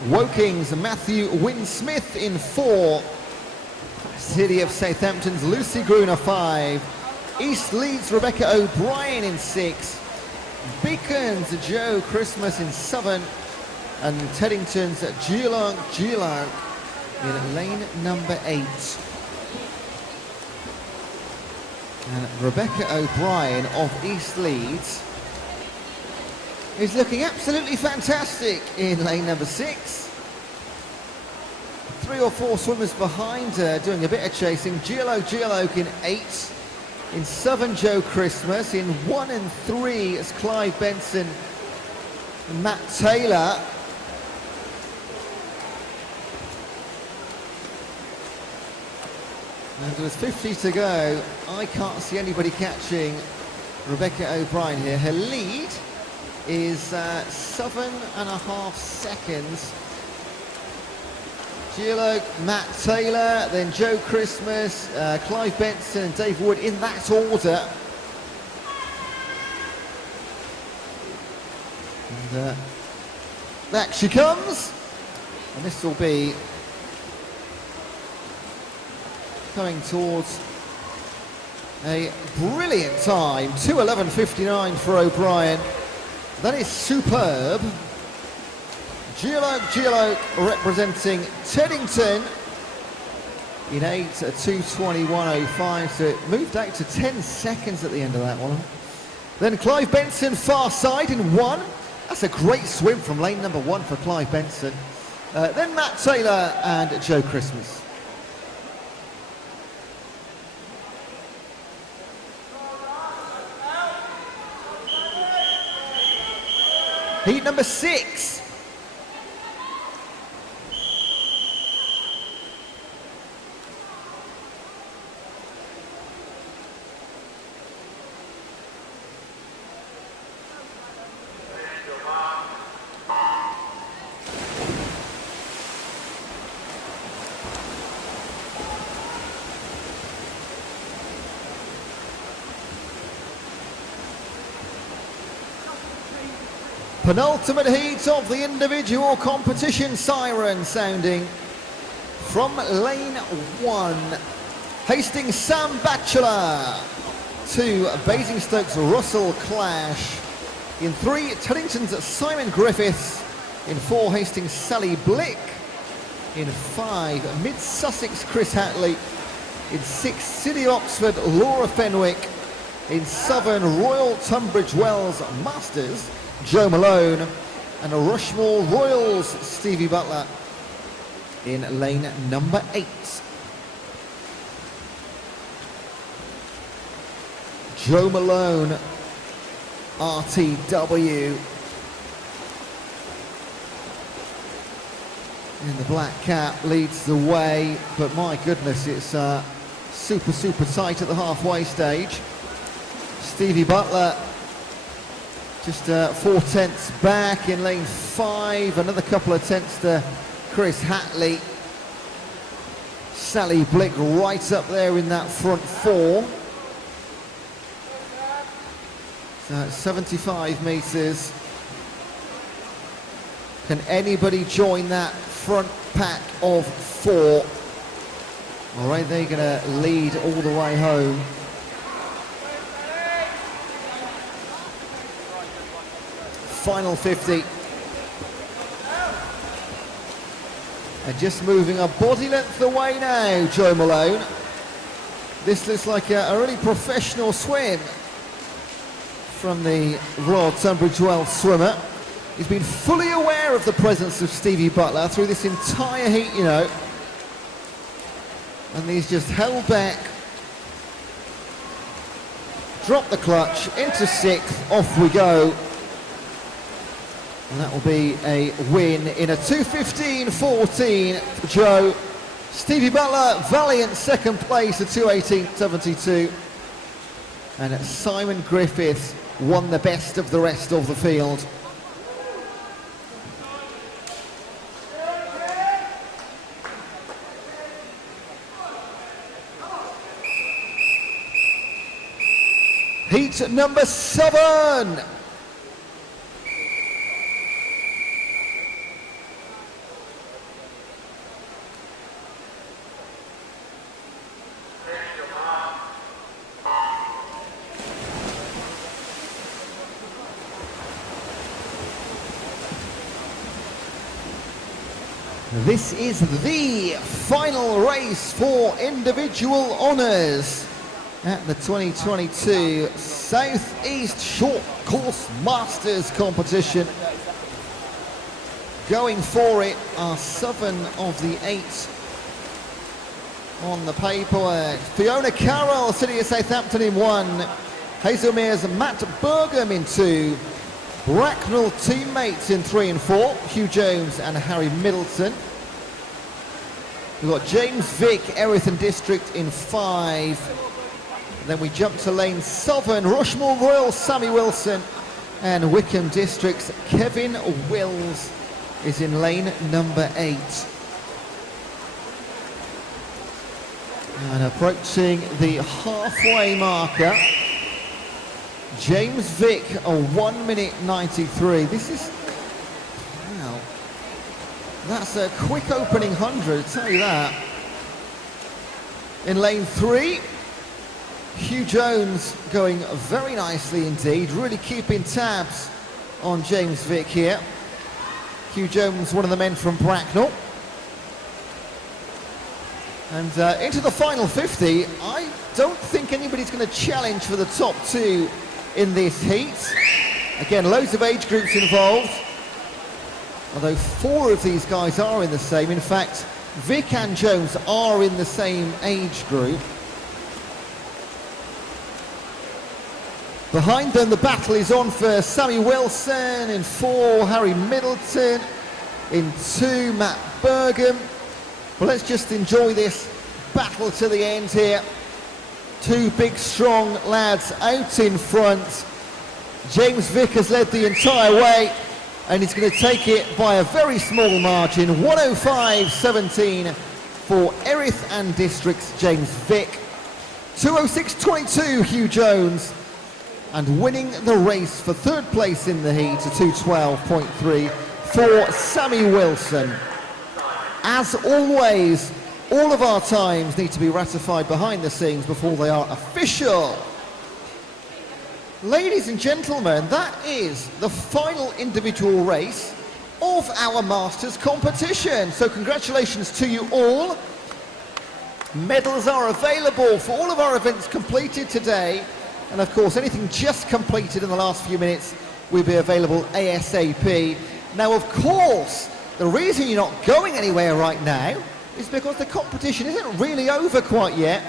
Woking's Matthew Wynne-Smith in 4. City of Southampton's Lucy Gruner 5. East Leeds Rebecca O'Brien in 6. Beacon's Joe Christmas in 7. And Teddington's Geelong in lane number 8. And Rebecca O'Brien of East Leeds is looking absolutely fantastic in lane number 6. 3 or 4 swimmers behind her doing a bit of chasing. Geelong in 8. In 7, Joe Christmas. In 1 and 3 is Clive Benson and Matt Taylor. And there's 50 to go. I can't see anybody catching Rebecca O'Brien here. Her lead is 7.5 seconds. Geelong, Matt Taylor, then Joe Christmas, Clive Benson and Dave Wood in that order. And back she comes. And this will be coming towards a brilliant time. 2:11.59 for O'Brien. That is superb. Geelong representing Teddington in 8 at 2:21.05, so it moved out to 10 seconds at the end of that one. Then Clive Benson far side in 1. That's a great swim from lane number 1 for Clive Benson. Then Matt Taylor and Joe Christmas. Heat number 6. Penultimate heat of the individual competition, siren sounding from lane 1. Hastings Sam Batchelor. 2, Basingstoke's Russell Clash. In 3, Teddington's Simon Griffiths. In 4, Hastings Sally Blick. In 5, Mid Sussex Chris Hatley. In 6, City of Oxford Laura Fenwick. In 7, Royal Tunbridge Wells Masters Joe Malone, and Rushmore Royals Stevie Butler in lane number 8. Joe Malone, RTW in the black cap leads the way, but my goodness, it's super tight at the halfway stage. Stevie Butler just 4 tenths back in lane 5, another couple of tenths to Chris Hatley. Sally Blick right up there in that front 4. So 75 metres. Can anybody join that front pack of 4? All right, they're going to lead all the way home. Final 50. And just moving a body length away now, Joe Malone. This looks like a really professional swim from the Royal Tunbridge Wells swimmer. He's been fully aware of the presence of Stevie Butler through this entire heat, you know. And he's just held back, dropped the clutch, into 6th, off we go. And that will be a win in a 2:15.14 for Joe. Stevie Butler, valiant 2nd place at 2:18.72. And Simon Griffiths won the best of the rest of the field. Heat number 7. This is the final race for individual honours at the 2022 South East Short Course Masters competition. Going for it are 7 of the 8 on the paperwork. Fiona Carroll, City of Southampton in 1. Hazelmere's Matt Burgum in 2. Bracknell teammates in 3 and 4. Hugh Jones and Harry Middleton. We've got James Vick, Erith and District in 5. Then we jump to lane 7. Rushmore Royal, Sammy Wilson. And Wickham District's Kevin Wills is in lane number 8. And approaching the halfway marker, James Vick, a 1 minute 93. This is, wow, that's a quick opening 100, I'll tell you that. In lane 3, Hugh Jones going very nicely indeed, really keeping tabs on James Vick here. Hugh Jones, one of the men from Bracknell. And into the final 50, I don't think anybody's going to challenge for the top 2 in this heat. Again, loads of age groups involved, although 4 of these guys are in the same. In fact, Vick and Jones are in the same age group. Behind them, the battle is on for Sammy Wilson in 4, Harry Middleton in 2, Matt Burgum. Well, let's just enjoy this battle to the end here. 2 big, strong lads out in front. James Vick has led the entire way, and he's going to take it by a very small margin. 105.17 for Erith and District's James Vick. 206.22 Hugh Jones. And winning the race for 3rd place in the heat, a 212.3 for Sammy Wilson. As always, all of our times need to be ratified behind the scenes before they are official. Ladies and gentlemen, that is the final individual race of our Masters competition. So congratulations to you all. Medals are available for all of our events completed today. And of course, anything just completed in the last few minutes will be available ASAP. Now, of course, the reason you're not going anywhere right now is because the competition isn't really over quite yet.